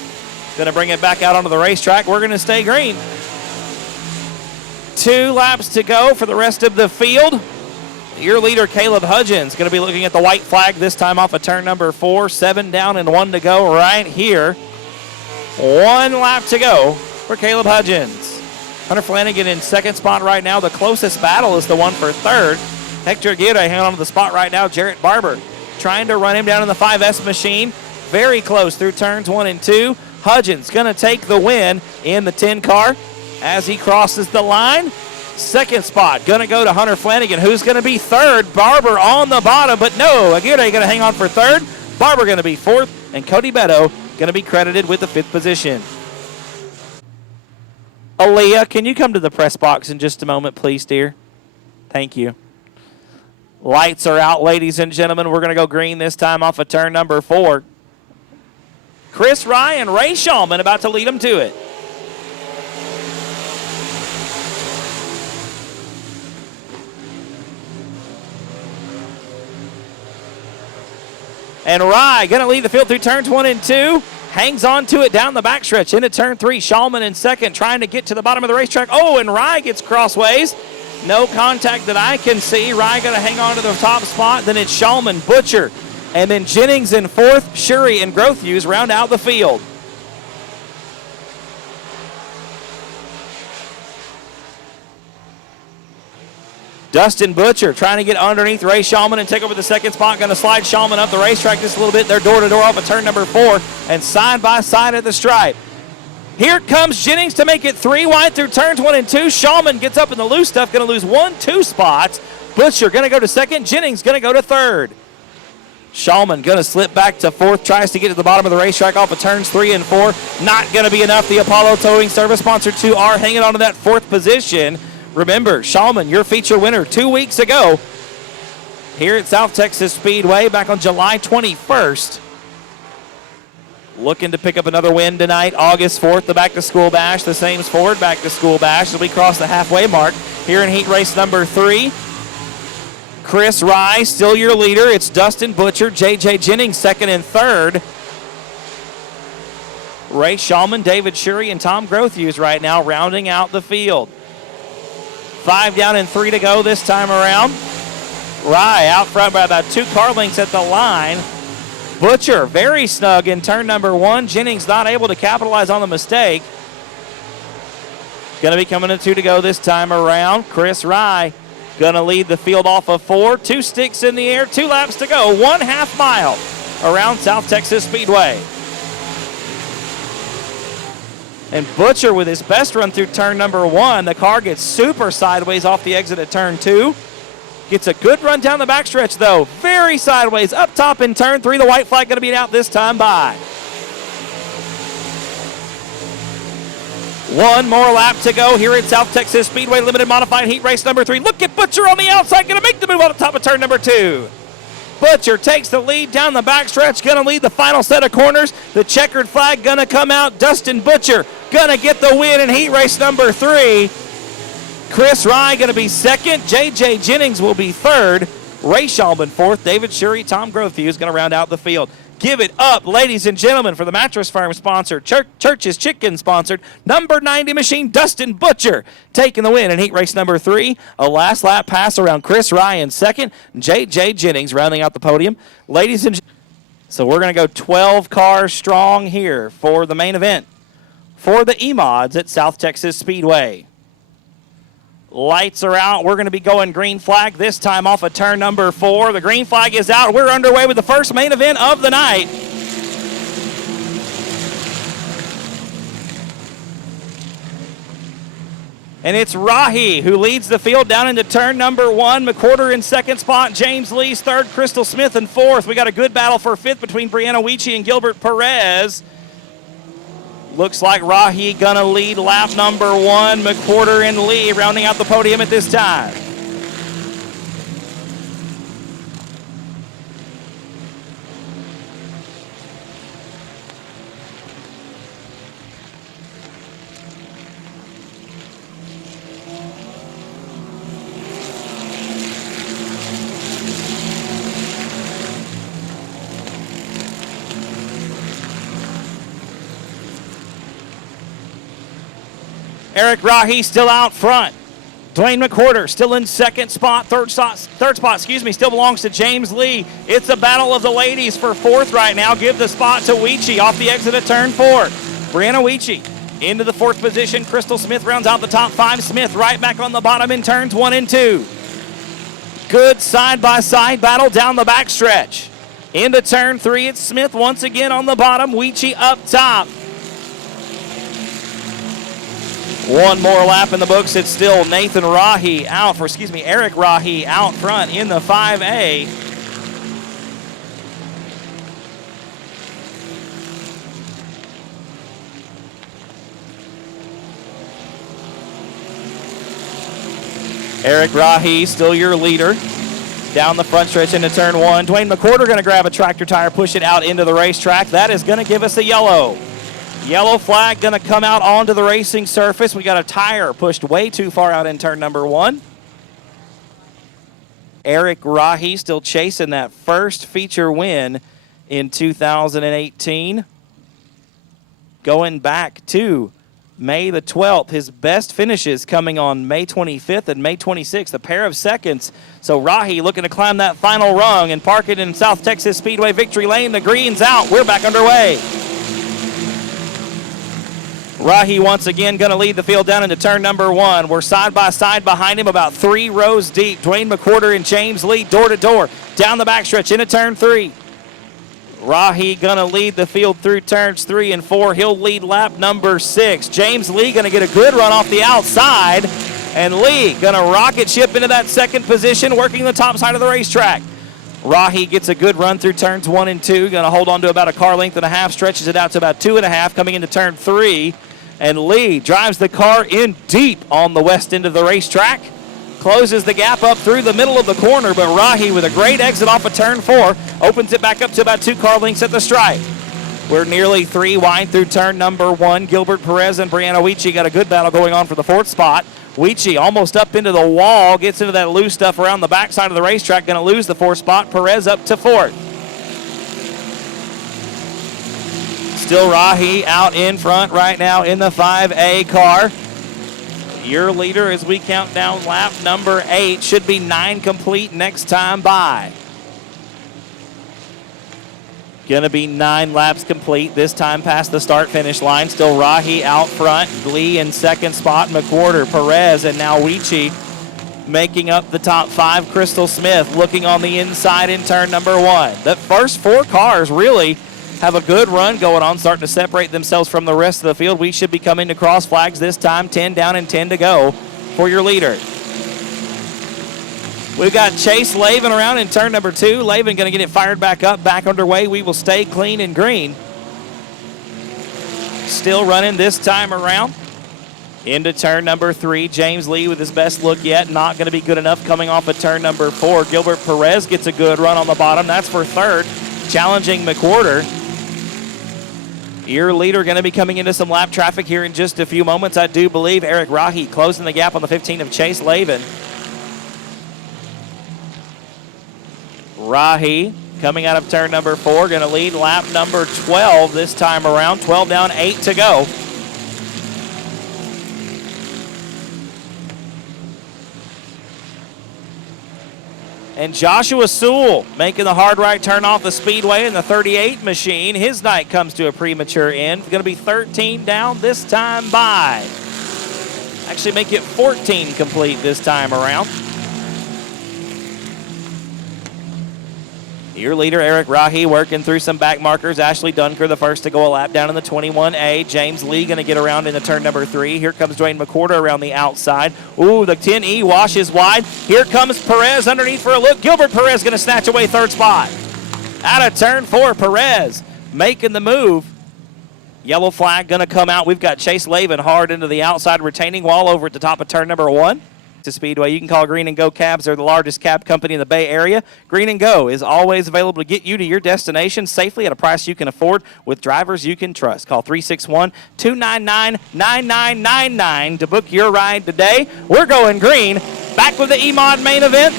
Going to bring it back out onto the racetrack. We're going to stay green. 2 laps to go for the rest of the field. Your leader, Caleb Hudgens, going to be looking at the white flag this time off of turn number 4. 7 down and 1 to go right here. 1 lap to go for Caleb Hudgens. Hunter Flanagan in second spot right now. The closest battle is the one for third. Hector Aguirre hanging on to the spot right now. Jarrett Barber trying to run him down in the 5S machine. Very close through turns 1 and 2. Hudgens going to take the win in the 10 car as he crosses the line. Second spot going to go to Hunter Flanagan, who's going to be third. Barber on the bottom, but no, Aguirre going to hang on for third. Barber going to be fourth, and Cody Beto going to be credited with the 5th position. Aaliyah, can you come to the press box in just a moment, please, dear? Thank you. Lights are out, ladies and gentlemen. We're going to go green this time off of turn number 4. Chris Rye and Ray Shulman about to lead them to it. And Rye going to lead the field through turns 1 and 2. Hangs on to it down the backstretch into turn 3. Shulman in second, trying to get to the bottom of the racetrack. Oh, and Rye gets crossways. No contact that I can see. Rye going to hang on to the top spot. Then it's Shulman, Butcher, and then Jennings in fourth. Shuri and Growthuse round out the field. Dustin Butcher trying to get underneath Ray Shulman and take over the second spot. Going to slide Shulman up the racetrack just a little bit. They're door-to-door off of turn number 4 and side-by-side at the stripe. Here comes Jennings to make it 3 wide through turns 1 and 2. Shulman gets up in the loose stuff. Going to lose 1-2 spots. Butcher going to go to second. Jennings going to go to third. Shulman going to slip back to fourth. Tries to get to the bottom of the racetrack off of turns 3 and 4. Not going to be enough. The Apollo Towing Service Sponsor 2 are hanging on to that 4th position. Remember, Shulman, your feature winner 2 weeks ago here at South Texas Speedway back on July 21st. Looking to pick up another win tonight, August 4th, the back-to-school bash, the Sames Ford back-to-school bash as we cross the halfway mark here in heat race number 3. Chris Rye, still your leader. It's Dustin Butcher, J.J. Jennings second and third. Ray Shulman, David Shuri, and Tom Growthuse right now rounding out the field. 5 down and 3 to go this time around. Rye out front by about 2 car lengths at the line. Butcher very snug in turn number 1. Jennings not able to capitalize on the mistake. Going to be coming to 2 to go this time around. Chris Rye going to lead the field off of 4. 2 sticks in the air, 2 laps to go. 1/2 mile around South Texas Speedway. And Butcher with his best run through turn number 1. The car gets super sideways off the exit at turn 2. Gets a good run down the backstretch, though. Very sideways. Up top in turn 3. The white flag going to be out this time by. 1 more lap to go here at South Texas Speedway Limited Modified Heat Race number 3. Look at Butcher on the outside. Going to make the move on the top of turn number 2. Butcher takes the lead down the backstretch. Going to lead the final set of corners. The checkered flag going to come out. Dustin Butcher going to get the win in heat race number 3. Chris Rye going to be second. J.J. Jennings will be third. Ray Shulman fourth. David Shuri, Tom Growthuse going to round out the field. Give it up, ladies and gentlemen, for the Mattress Firm sponsor, Church's Chicken sponsored, number 90 machine, Dustin Butcher, taking the win in heat race number 3. A last lap pass around Chris Rye in second. J.J. Jennings rounding out the podium. Ladies and gentlemen, so we're going to go 12 cars strong here for the main event for the E-Mods at South Texas Speedway. Lights are out. We're going to be going green flag this time off of turn number 4. The green flag is out. We're underway with the first main event of the night. And it's Rahi who leads the field down into turn number 1. McWhorter in second spot. James Lee's third. Crystal Smith in fourth. We got a good battle for fifth between Brianna Weechie and Gilbert Perez. Looks like Rahi gonna lead lap number 1. McWhorter and Lee rounding out the podium at this time. Eric Rahi still out front. Dwayne McWhorter still in second spot. Third spot, still belongs to James Lee. It's a battle of the ladies for fourth right now. Give the spot to Weechie off the exit of turn 4. Brianna Weechie into the fourth position. Crystal Smith rounds out the top 5. Smith right back on the bottom in turns 1 and 2. Good side-by-side battle down the backstretch. Into turn 3, it's Smith once again on the bottom. Weechie up top. One more lap in the books. It's still Eric Rahi out front in the 5A. Eric Rahi still your leader. Down the front stretch into turn 1. Dwayne McWhorter going to grab a tractor tire, push it out into the racetrack. That is going to give us a yellow. Yellow flag going to come out onto the racing surface. We got a tire pushed way too far out in turn number 1. Eric Rahi still chasing that first feature win in 2018. Going back to May the 12th. His best finishes coming on May 25th and May 26th, a pair of seconds. So Rahi looking to climb that final rung and park it in South Texas Speedway victory lane. The green's out. We're back underway. Rahi once again going to lead the field down into turn number 1. We're side by side behind him, about 3 rows deep. Dwayne McWhorter and James Lee door to door down the backstretch into turn 3. Rahi going to lead the field through turns 3 and 4. He'll lead lap number 6. James Lee going to get a good run off the outside. And Lee going to rocket ship into that second position, working the top side of the racetrack. Rahi gets a good run through turns 1 and 2. Going to hold on to about a car length and a half, stretches it out to about 2.5 coming into turn 3. And Lee drives the car in deep on the west end of the racetrack. Closes the gap up through the middle of the corner, but Rahi with a great exit off of turn 4 opens it back up to about 2 car lengths at the stripe. We're nearly 3 wide through turn number 1. Gilbert Perez and Brianna Weechie got a good battle going on for the 4th spot. Weechie almost up into the wall, gets into that loose stuff around the backside of the racetrack, going to lose the 4th spot. Perez up to 4th. Still Rahi out in front right now in the 5A car. Your leader as we count down lap number 8. Should be 9 complete next time by. Gonna be 9 laps complete this time past the start-finish line. Still Rahi out front. Lee in second spot. McWhorter, Perez, and now Weechie making up the top 5. Crystal Smith looking on the inside in turn number 1. The first 4 cars really have a good run going on, starting to separate themselves from the rest of the field. We should be coming to cross flags this time. 10 down and 10 to go for your leader. We've got Chase Lavin around in turn number 2. Lavin going to get it fired back up, back underway. We will stay clean and green. Still running this time around. Into turn number 3. James Lee with his best look yet. Not going to be good enough coming off of turn number 4. Gilbert Perez gets a good run on the bottom. That's for 3rd. Challenging McWhorter. Your leader going to be coming into some lap traffic here in just a few moments. I do believe Eric Rahi closing the gap on the 15 of Chase Lavin. Rahi coming out of turn number 4, going to lead lap number 12 this time around. 12 down, 8 to go. And Joshua Sewell making the hard right turn off the speedway in the 38 machine. His night comes to a premature end. Going to be 13 down this time by. Actually make it 14 complete this time around. Your leader, Eric Rahi, working through some back markers. Ashley Dunker, the first to go a lap down in the 21A. James Lee going to get around into turn number 3. Here comes Dwayne McWhorter around the outside. Ooh, the 10E washes wide. Here comes Perez underneath for a look. Gilbert Perez going to snatch away third spot. Out of turn 4, Perez making the move. Yellow flag going to come out. We've got Chase Lavin hard into the outside retaining wall over at the top of turn number 1. Speedway. You can call Green and Go Cabs. They're the largest cab company in the Bay Area. Green and Go is always available to get you to your destination safely at a price you can afford with drivers you can trust. Call 361-299-9999 to book your ride today. We're going green. Back with the E-Mod main event.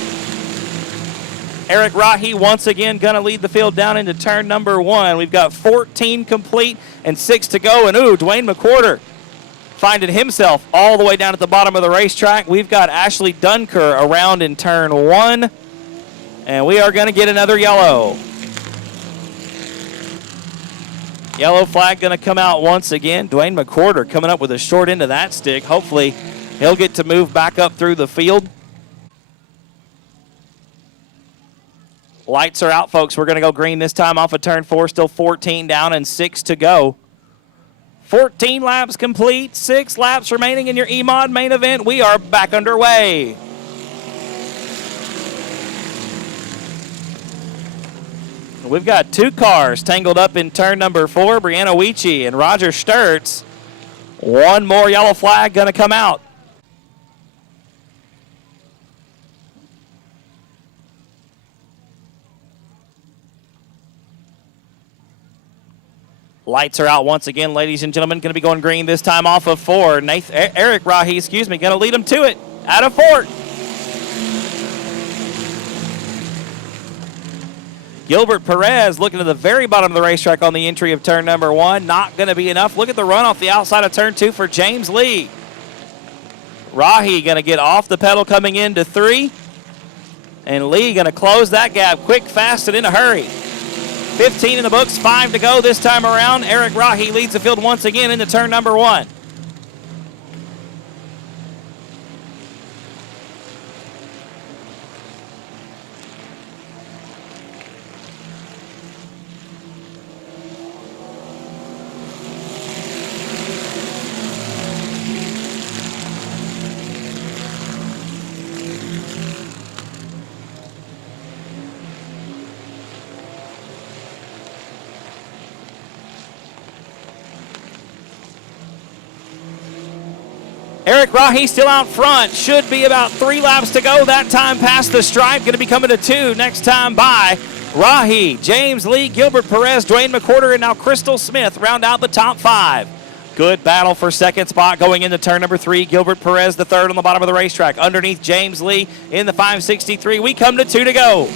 Eric Rahi once again going to lead the field down into turn number 1. We've got 14 complete and 6 to go. And Dwayne McWhorter finding himself all the way down at the bottom of the racetrack. We've got Ashley Dunker around in turn 1, and we are going to get another yellow. Yellow flag going to come out once again. Dwayne McWhorter coming up with a short end of that stick. Hopefully he'll get to move back up through the field. Lights are out, folks. We're going to go green this time off of turn 4. Still 14 down and 6 to go. 14 laps complete, 6 laps remaining in your E-Mod main event. We are back underway. We've got 2 cars tangled up in turn number 4, Brianna Weechie and Roger Sturtz. One more yellow flag going to come out. Lights are out once again, ladies and gentlemen. Going to be going green this time off of 4. Eric Rahi, going to lead them to it out of 4. Gilbert Perez looking to the very bottom of the racetrack on the entry of turn number 1. Not going to be enough. Look at the run off the outside of turn 2 for James Lee. Rahi going to get off the pedal coming into 3. And Lee going to close that gap quick, fast, and in a hurry. 15 in the books, 5 to go this time around. Eric Rahi leads the field once again into turn number 1. Eric Rahi still out front. Should be about 3 laps to go. That time past the stripe. Going to be coming to 2 next time by. Rahi, James Lee, Gilbert Perez, Dwayne McWhorter, and now Crystal Smith round out the top 5. Good battle for second spot going into turn number 3. Gilbert Perez, the third on the bottom of the racetrack. Underneath James Lee in the 563. We come to 2 to go.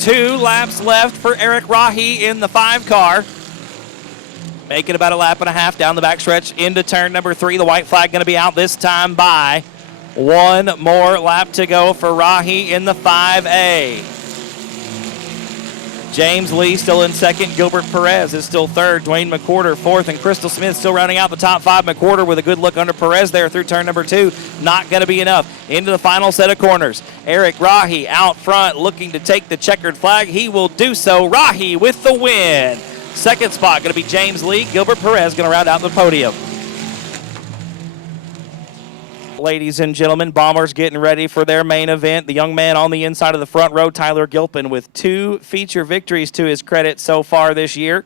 Two laps left for Eric Rahi in the 5 car. Making about a lap and a half down the backstretch into turn number 3. The white flag going to be out this time by. 1 more lap to go for Rahi in the 5A. James Lee still in second. Gilbert Perez is still third. Dwayne McWhorter fourth. And Crystal Smith still rounding out the top 5. McWhorter with a good look under Perez there through turn number 2. Not going to be enough. Into the final set of corners. Eric Rahi out front looking to take the checkered flag. He will do so. Rahi with the win. Second spot going to be James Lee. Gilbert Perez going to round out the podium. Ladies and gentlemen, Bombers getting ready for their main event. The young man on the inside of the front row, Tyler Gilpin, with 2 feature victories to his credit so far this year.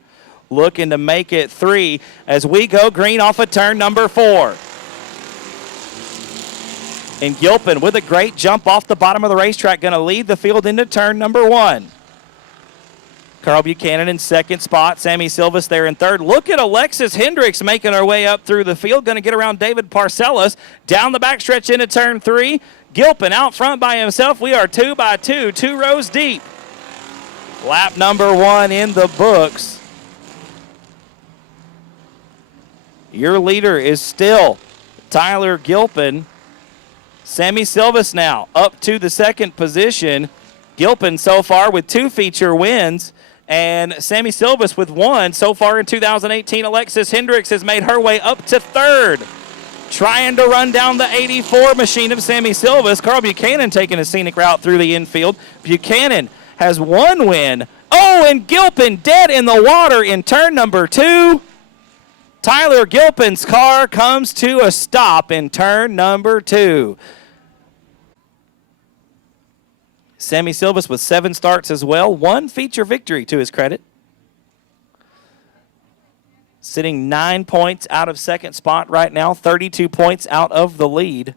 Looking to make it 3 as we go green off of turn number 4. And Gilpin with a great jump off the bottom of the racetrack, going to lead the field into turn number 1. Carl Buchanan in second spot. Sammy Silvas there in third. Look at Alexis Hendricks making her way up through the field. Going to get around David Parcellas. Down the backstretch into turn 3. Gilpin out front by himself. We are 2 by 2, 2 rows deep. Lap number 1 in the books. Your leader is still Tyler Gilpin. Sammy Silvas now up to the second position. Gilpin so far with 2 feature wins. And Sammy Silvas with 1 so far in 2018. Alexis Hendricks has made her way up to third. trying to run down the 84 machine of Sammy Silvas. Carl Buchanan taking a scenic route through the infield. Buchanan has one win. Oh, and Gilpin dead in the water in turn number 2. Tyler Gilpin's car comes to a stop in turn number 2. Sammy Silvas with 7 starts as well. 1 feature victory to his credit. Sitting 9 points out of second spot right now, 32 points out of the lead.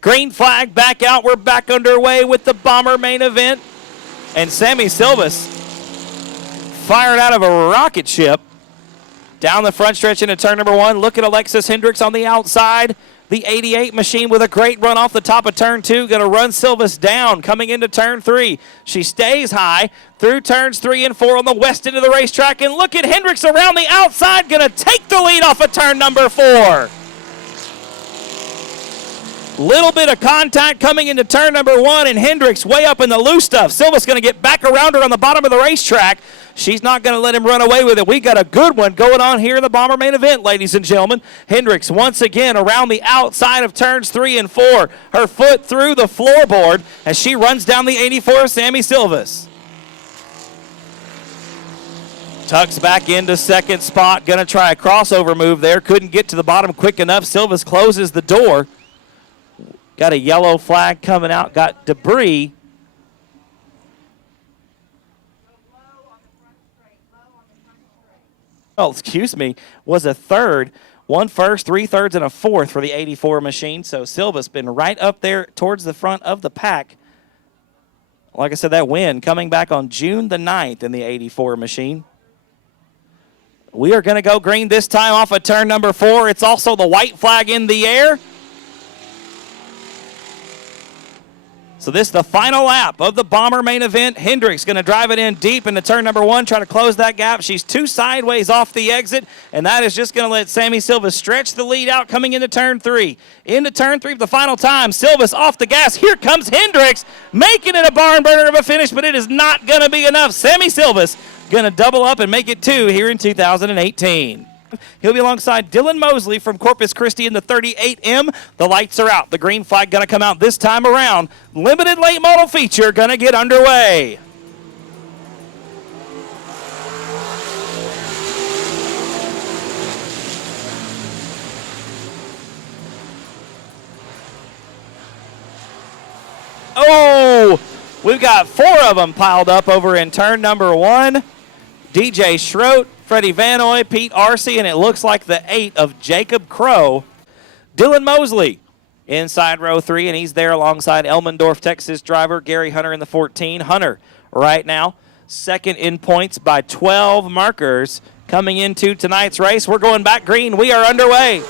Green flag back out. We're back underway with the Bomber main event. And Sammy Silvas fired out of a rocket ship down the front stretch into turn number 1. Look at Alexis Hendricks on the outside. The 88 machine with a great run off the top of turn 2. Going to run Silvas down coming into turn 3. She stays high through turns 3 and 4 on the west end of the racetrack. And look at Hendricks around the outside. Going to take the lead off of turn number 4. Little bit of contact coming into turn number 1, and Hendricks way up in the loose stuff. Silva's going to get back around her on the bottom of the racetrack. She's not going to let him run away with it. We got a good one going on here in the Bomber main event, ladies and gentlemen. Hendricks once again around the outside of turns 3 and 4. Her foot through the floorboard as she runs down the 84 of Sammy Silvas. Tucks back into second spot. Going to try a crossover move there. Couldn't get to the bottom quick enough. Silvas closes the door. Got a yellow flag coming out. Got debris. Oh, excuse me. Was a third. 1 first, 3 thirds, and a 4th for the 84 machine. So Silva's been right up there towards the front of the pack. Like I said, that win coming back on June the 9th in the 84 machine. We are going to go green this time off of turn number 4. It's also the white flag in the air. So this is the final lap of the Bomber main event. Hendricks going to drive it in deep into turn number 1, try to close that gap. She's 2 sideways off the exit, and that is just going to let Sammy Silvas stretch the lead out coming into turn 3. Into turn 3 for the final time. Silvas off the gas. Here comes Hendricks, making it a barn burner of a finish, but it is not going to be enough. Sammy Silvas going to double up and make it 2 here in 2018. He'll be alongside Dylan Mosley from Corpus Christi in the 38M. The lights are out. The green flag going to come out this time around. Limited late model feature going to get underway. Oh, we've got 4 of them piled up over in turn number 1. DJ Schroet, Freddie Vanoy, Pete Arce, and it looks like the 8 of Jacob Crow. Dylan Mosley inside row 3, and he's there alongside Elmendorf, Texas driver Gary Hunter in the 14. Hunter right now second in points by 12 markers coming into tonight's race. We're going back green. We are underway.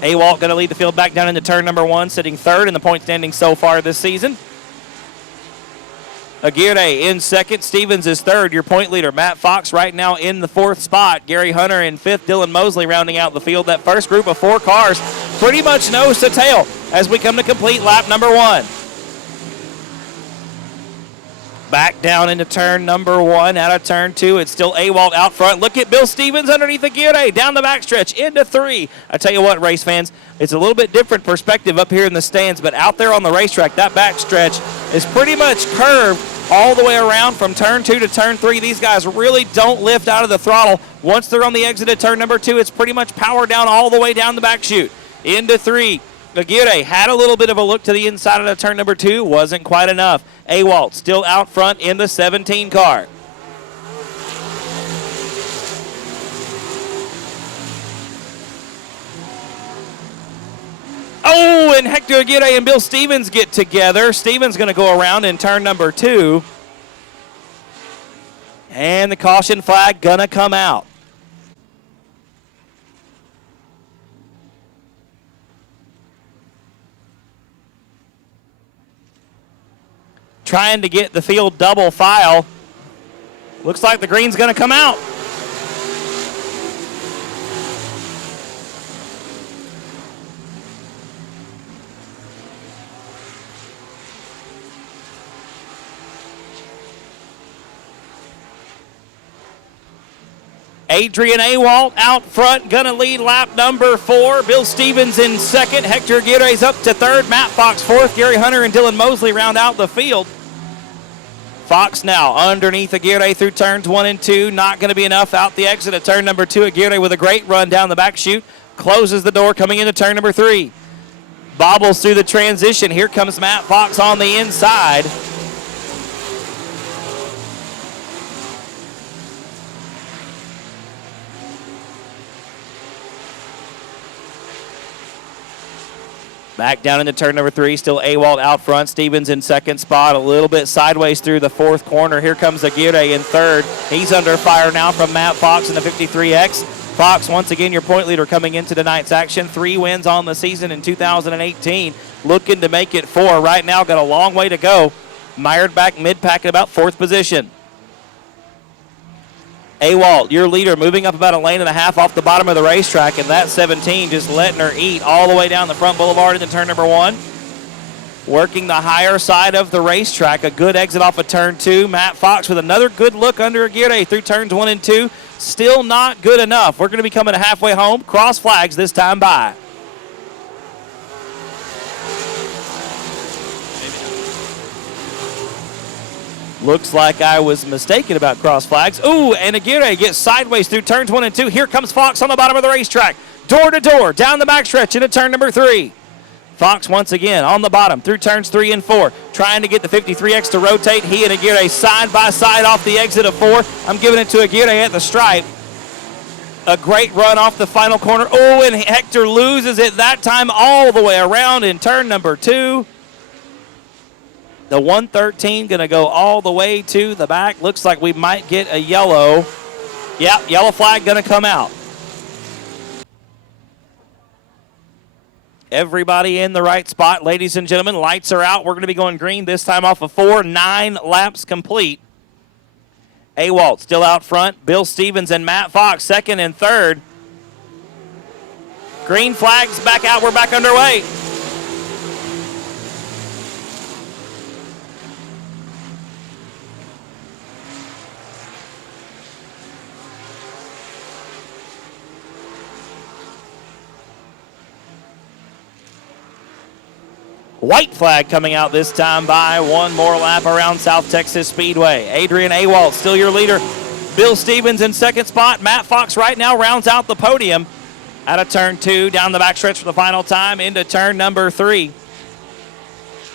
Awalt going to lead the field back down into turn number 1, sitting 3rd in the point standing so far this season. Aguirre in 2nd. Stevens is 3rd. Your point leader, Matt Fox, right now in the 4th spot. Gary Hunter in 5th. Dylan Mosley rounding out the field. That first group of 4 cars pretty much nose to tail as we come to complete lap number 1. Back down into turn number 1, out of turn 2. It's still Awalt out front. Look at Bill Stevens underneath Aguirre, down the backstretch into 3. I tell you what, race fans, it's a little bit different perspective up here in the stands, but out there on the racetrack, that backstretch is pretty much curved all the way around from turn 2 to turn 3. These guys really don't lift out of the throttle. Once they're on the exit at turn number 2, it's pretty much power down all the way down the back chute. Into 3. Aguirre had a little bit of a look to the inside of the turn number 2. Wasn't quite enough. Awalt still out front in the 17 car. Oh, and Hector Aguirre and Bill Stevens get together. Stevens going to go around in turn number 2. And the caution flag going to come out. Trying to get the field double file. Looks like the green's going to come out. Adrian Awalt out front, gonna lead lap number 4. Bill Stevens in second. Hector Aguirre's up to third. Matt Fox fourth. Gary Hunter and Dylan Mosley round out the field. Fox now underneath Aguirre through turns 1 and 2. Not going to be enough out the exit of turn number 2. Aguirre with a great run down the back chute. Closes the door coming into turn number 3. Bobbles through the transition. Here comes Matt Fox on the inside. Back down into turn number 3, still Awalt out front. Stevens in second spot, a little bit sideways through the 4th corner. Here comes Aguirre in third. He's under fire now from Matt Fox in the 53X. Fox, once again, your point leader coming into tonight's action. 3 wins on the season in 2018. Looking to make it 4. Right now, got a long way to go. Mired back mid-pack at about 4th position. Awalt, your leader, moving up about a lane and a half off the bottom of the racetrack, and that 17 just letting her eat all the way down the front boulevard into turn number 1. Working the higher side of the racetrack, a good exit off of turn 2. Matt Fox with another good look under Aguirre through turns 1 and 2. Still not good enough. We're going to be coming halfway home. Cross flags this time by. Looks like I was mistaken about cross flags. Ooh, and Aguirre gets sideways through turns 1 and 2. Here comes Fox on the bottom of the racetrack. Door to door, down the backstretch into turn number 3. Fox once again on the bottom through turns 3 and 4. Trying to get the 53X to rotate. He and Aguirre side by side off the exit of 4. I'm giving it to Aguirre at the stripe. A great run off the final corner. Oh, and Hector loses it that time all the way around in turn number 2. The 113 going to go all the way to the back. Looks like we might get a yellow. Yep, yellow flag going to come out. Everybody in the right spot, ladies and gentlemen. Lights are out. We're going to be going green this time off of 4. 9 laps complete. Awalt still out front. Bill Stevens and Matt Fox second and third. Green flags back out. We're back underway. White flag coming out this time by. One more lap around South Texas Speedway. Adrian Awalt still your leader. Bill Stevens in second spot. Matt Fox right now rounds out the podium. Out of turn 2, down the backstretch for the final time into turn number 3.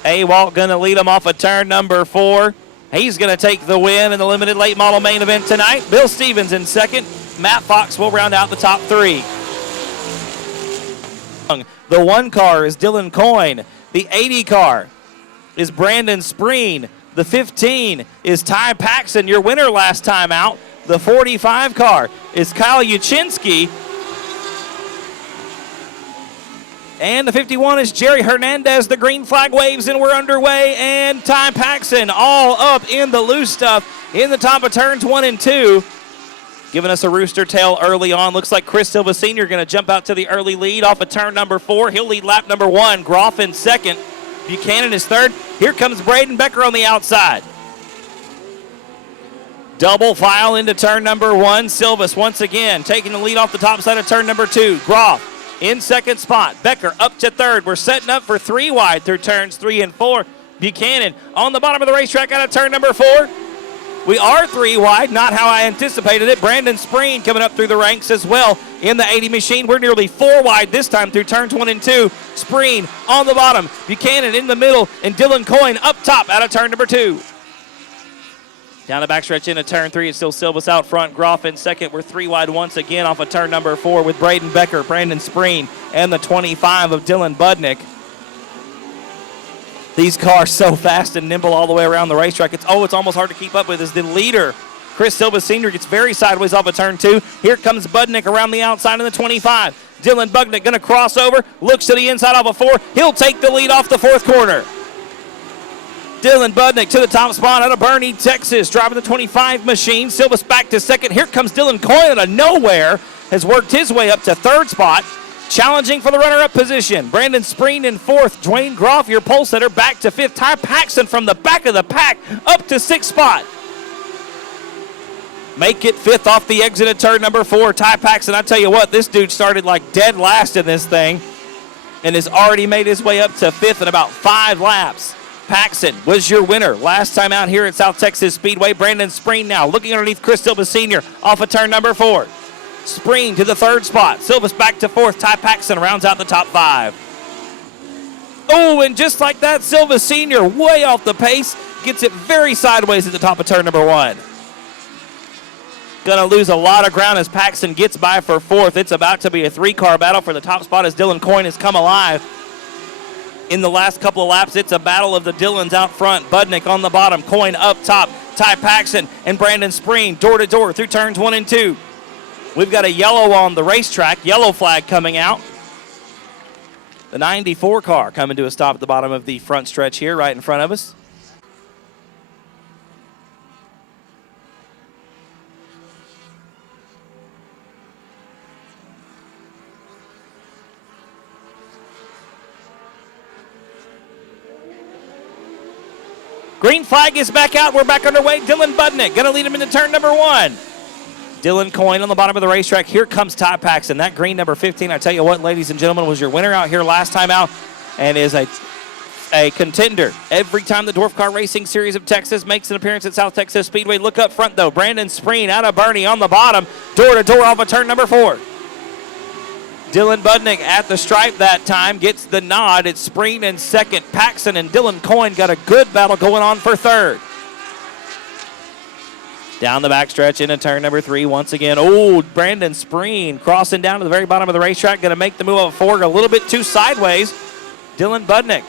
Awalt going to lead him off of turn number 4. He's going to take the win in the limited late model main event tonight. Bill Stevens in second. Matt Fox will round out the top 3. The 1 car is Dylan Coyne. The 80 car is Brandon Spreen. The 15 is Ty Paxson, your winner last time out. The 45 car is Kyle Yuchinski. And the 51 is Jerry Hernandez. The green flag waves and we're underway. And Ty Paxson all up in the loose stuff in the top of turns 1 and 2. Giving us a rooster tail early on. Looks like Chris Silva Sr. going to jump out to the early lead off of turn number 4. He'll lead lap number 1. Groff in second. Buchanan is third. Here comes Braden Becker on the outside. Double file into turn number 1. Silvas once again taking the lead off the top side of turn number 2. Groff in second spot. Becker up to third. We're setting up for 3 wide through turns 3 and 4. Buchanan on the bottom of the racetrack out of turn number 4. We are 3 wide, not how I anticipated it. Brandon Spreen coming up through the ranks as well in the 80 machine. We're nearly 4 wide this time through turns 1 and 2. Spreen on the bottom, Buchanan in the middle, and Dylan Coyne up top out of turn number 2. Down the backstretch into turn 3, it's still Silvas out front. Groff in second. We're 3 wide once again off of turn number 4 with Braden Becker, Brandon Spreen, and the 25 of Dylan Budnick. These cars so fast and nimble all the way around the racetrack. It's almost hard to keep up with as the leader, Chris Silva Sr., gets very sideways off of turn 2. Here comes Budnick around the outside in the 25. Dylan Budnick going to cross over, looks to the inside off of 4. He'll take the lead off the 4th corner. Dylan Budnick to the top spot out of Bernie, Texas, driving the 25 machine. Silva's back to second. Here comes Dylan Coyne out of nowhere, has worked his way up to 3rd spot. Challenging for the runner-up position. Brandon Spreen in 4th. Dwayne Groff, your pole setter, back to 5th. Ty Paxson from the back of the pack up to 6th spot. make it fifth off the exit of turn number 4. Ty Paxton, I tell you what, this dude started like dead last in this thing and has already made his way up to fifth in about 5 laps. Paxton was your winner last time out here at South Texas Speedway. Brandon Spreen now looking underneath Chris Silva Sr. off of turn number 4. Spreen to the 3rd spot. Silva's back to 4th. Ty Paxton rounds out the top 5. Oh, and just like that, Silva Sr. way off the pace. Gets it very sideways at the top of turn number 1. Going to lose a lot of ground as Paxton gets by for 4th. It's about to be a 3-car battle for the top spot as Dylan Coyne has come alive. In the last couple of laps, it's a battle of the Dylans out front. Budnick on the bottom, Coyne up top. Ty Paxton and Brandon Spreen door to door through turns 1 and 2. We've got a yellow on the racetrack, yellow flag coming out. The 94 car coming to a stop at the bottom of the front stretch here, right in front of us. Green flag is back out. We're back underway. Dylan Budnick going to lead him into turn number 1. Dylan Coyne on the bottom of the racetrack. Here comes Ty Paxton. That green number 15, I tell you what, ladies and gentlemen, was your winner out here last time out and is a contender every time the Dwarf Car Racing Series of Texas makes an appearance at South Texas Speedway. Look up front, though. Brandon Spreen out of Bernie on the bottom. Door to door off of turn number 4. Dylan Budnick at the stripe that time gets the nod. It's Spreen in 2nd. Paxton and Dylan Coyne got a good battle going on for 3rd. Down the backstretch into turn number 3 once again. Oh, Brandon Spreen crossing down to the very bottom of the racetrack. Going to make the move up forward a little bit too sideways. Dylan Budnick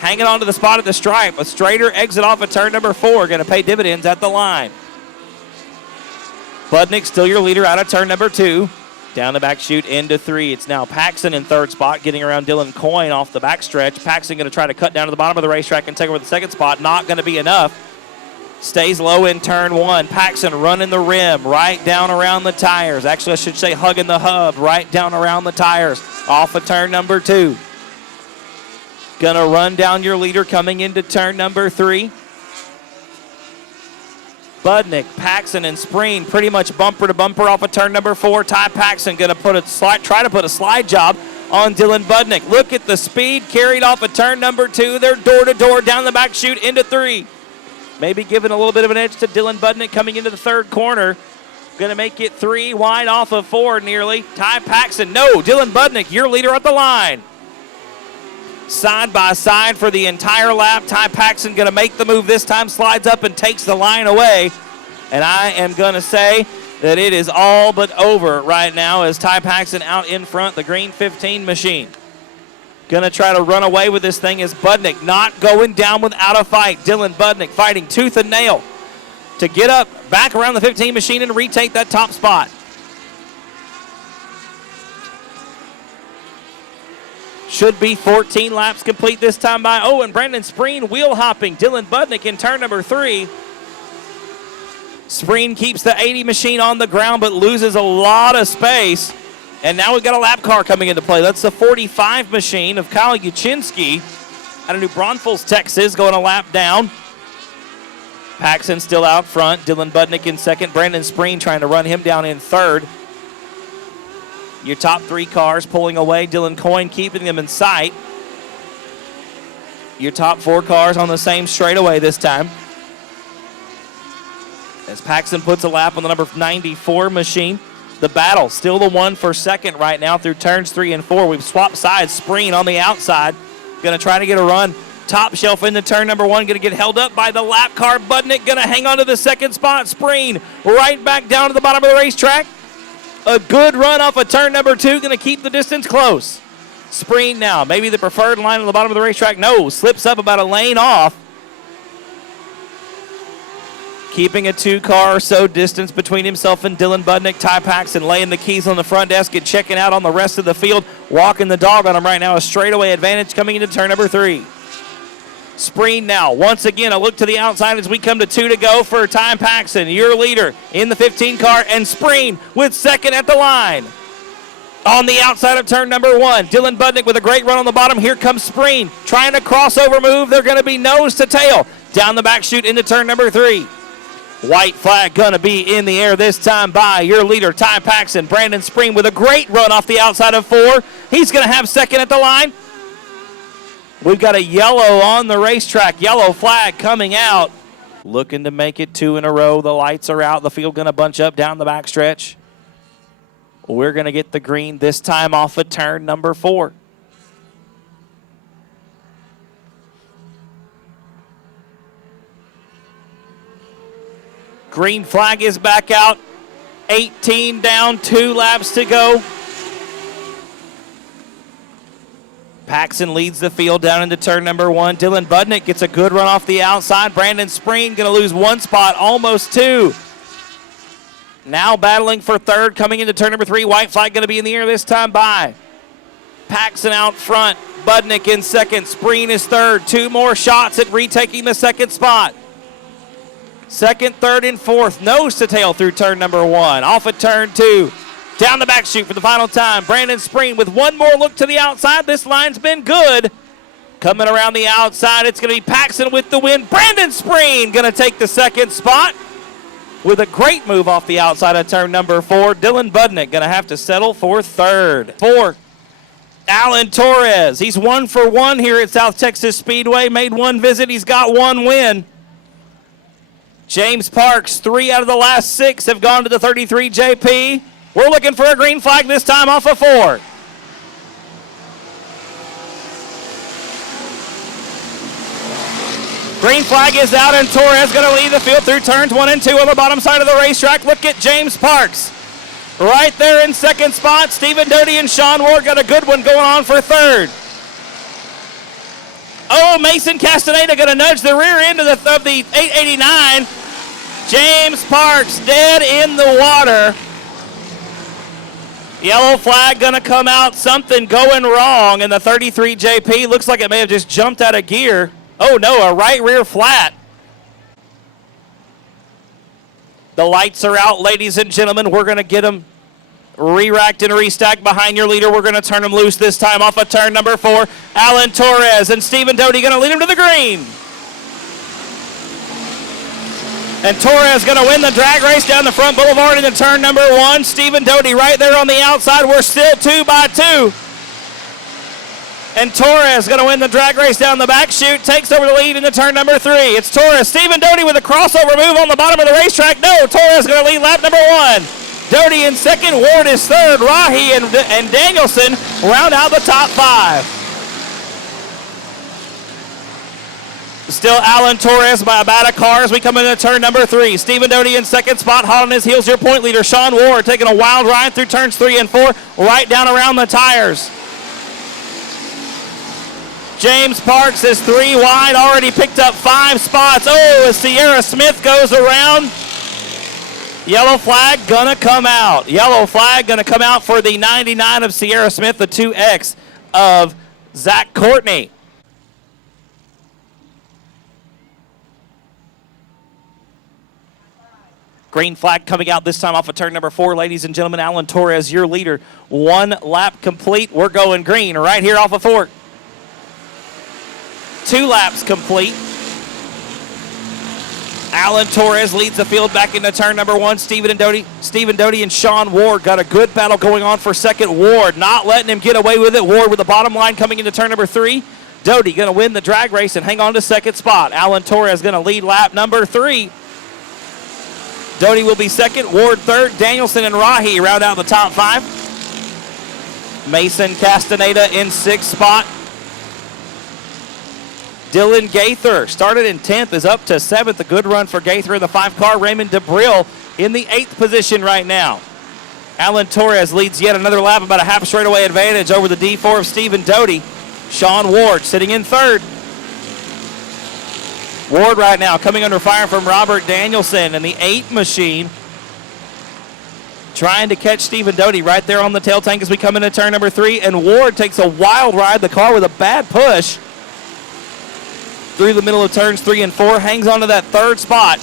hanging on to the spot at the stripe. A straighter exit off of turn number 4. Going to pay dividends at the line. Budnick still your leader out of turn number 2. Down the back chute into 3. It's now Paxton in 3rd spot, getting around Dylan Coyne off the backstretch. Paxton going to try to cut down to the bottom of the racetrack and take over the 2nd spot. Not going to be enough. Stays low in turn 1. Paxton running the rim right down around the tires. Actually, I should say hugging the hub right down around the tires. Off of turn number 2. Going to run down your leader coming into turn number 3. Budnick, Paxton, and Spreen pretty much bumper to bumper off of turn number 4. Ty Paxton going to try to put a slide job on Dylan Budnick. Look at the speed carried off of turn number 2. They're door to door down the back chute into 3. Maybe giving a little bit of an edge to Dylan Budnick coming into the 3rd corner. Going to make it 3 wide off of 4 nearly. Ty Paxton, no, Dylan Budnick, your leader at the line. Side by side for the entire lap. Ty Paxton going to make the move this time, slides up and takes the line away. And I am going to say that it is all but over right now as Ty Paxton out in front, the green 15 machine. Going to try to run away with this thing as Budnick not going down without a fight. Dylan Budnick fighting tooth and nail to get up back around the 15 machine and retake that top spot. Should be 14 laps complete this time by, and Brandon Spreen wheel hopping. Dylan Budnick in turn number 3. Spreen keeps the 80 machine on the ground but loses a lot of space. And now we've got a lap car coming into play. That's the 45 machine of Kyle Yuchinski out of New Braunfels, Texas, going a lap down. Paxton still out front. Dylan Budnick in 2nd. Brandon Spreen trying to run him down in 3rd. Your top 3 cars pulling away. Dylan Coyne keeping them in sight. Your top 4 cars on the same straightaway this time. As Paxton puts a lap on the number 94 machine. The battle, still the one for 2nd right now through turns 3 and 4. We've swapped sides. Spreen on the outside. Going to try to get a run. Top shelf into turn number 1. Going to get held up by the lap car. Budnick going to hang on to the 2nd spot. Spreen right back down to the bottom of the racetrack. A good run off of turn number 2. Going to keep the distance close. Spreen now, maybe the preferred line on the bottom of the racetrack. No, slips up about a lane off. Keeping a 2-car or so distance between himself and Dylan Budnick. Ty Paxton laying the keys on the front desk and checking out on the rest of the field. Walking the dog on him right now. A straightaway advantage coming into turn number 3. Spreen now. Once again, a look to the outside as we come to 2 to go for Ty Paxton, your leader in the 15 car, and Spreen with 2nd at the line. On the outside of turn number 1, Dylan Budnick with a great run on the bottom. Here comes Spreen trying to crossover move. They're going to be nose to tail down the back chute into turn number 3. White flag gonna be in the air this time by your leader, Ty Paxson. Brandon Spring with a great run off the outside of 4. He's gonna have second at the line. We've got a yellow on the racetrack. Yellow flag coming out. Looking to make it 2 in a row. The lights are out. The field gonna bunch up down the backstretch. We're gonna get the green this time off of turn number 4. Green flag is back out. 18 down, 2 laps to go. Paxson leads the field down into turn number 1. Dylan Budnick gets a good run off the outside. Brandon Spring going to lose 1 spot, almost 2. Now battling for third, coming into turn number 3. White flag going to be in the air this time by Paxson out front. Budnick in second. Spring is third. 2 more shots at retaking the second spot. Second, third, and fourth. Nose to tail through turn number 1. Off at turn 2. Down the back chute for the final time. Brandon Spring with one more look to the outside. This line's been good. Coming around the outside, it's going to be Paxson with the win. Brandon Spring going to take the second spot with a great move off the outside of turn number 4. Dylan Budnick going to have to settle for third. 4. Alan Torres. He's 1 for 1 here at South Texas Speedway. Made 1 visit. He's got 1 win. James Parks, 3 out of the last 6 have gone to the 33 JP. We're looking for a green flag this time off of 4. Green flag is out, and Torres going to lead the field through turns 1 and 2 on the bottom side of the racetrack. Look at James Parks. Right there in second spot. Stephen Doty and Sean Ward got a good one going on for third. Oh, Mason Castaneda going to nudge the rear end of the 889. James Parks dead in the water. Yellow flag going to come out. Something going wrong in the 33 JP. Looks like it may have just jumped out of gear. Oh, no, a right rear flat. The lights are out, ladies and gentlemen. We're going to get them re-racked and restacked behind your leader. We're going to turn them loose this time off of turn number 4. Alan Torres and Stephen Doty going to lead him to the green. And Torres going to win the drag race down the front boulevard into turn number 1. Stephen Doty right there on the outside. We're still 2 by 2. And Torres going to win the drag race down the back chute. Takes over the lead into turn number 3. It's Torres. Stephen Doty with a crossover move on the bottom of the racetrack. No, Torres going to lead lap number 1. Doty in second. Ward is third. Rahi and Danielson round out the top 5. Still Alan Torres by about a car as we come into turn number 3. Stephen Doty in second spot. Hot on his heels, your point leader, Sean Ward, taking a wild ride through turns 3 and 4, right down around the tires. James Parks is 3 wide, already picked up 5 spots. Oh, as Sierra Smith goes around. Yellow flag gonna come out. Yellow flag gonna come out for the 99 of Sierra Smith, the 2X of Zach Courtney. Green flag coming out this time off of turn number 4, ladies and gentlemen. Alan Torres, your leader. 1 lap complete. We're going green right here off of 4. 2 laps complete. Alan Torres leads the field back into turn number 1. Stephen Doty and Sean Ward got a good battle going on for second. Ward not letting him get away with it. Ward with the bottom line coming into turn number 3. Doty going to win the drag race and hang on to second spot. Alan Torres going to lead lap number 3. Doty will be second. Ward third. Danielson and Rahi round out the top 5. Mason Castaneda in 6th spot. Dylan Gaither started in 10th, is up to 7th. A good run for Gaither in the 5 car. Raymond DeBrill in the 8th position right now. Alan Torres leads yet another lap, about a half straightaway advantage over the D4 of Stephen Doty. Sean Ward sitting in 3rd. Ward right now coming under fire from Robert Danielson and the 8 machine. Trying to catch Stephen Doty right there on the tail tank as we come into turn number 3. And Ward takes a wild ride. The car with a bad push through the middle of turns 3 and 4. Hangs on to that 3rd spot.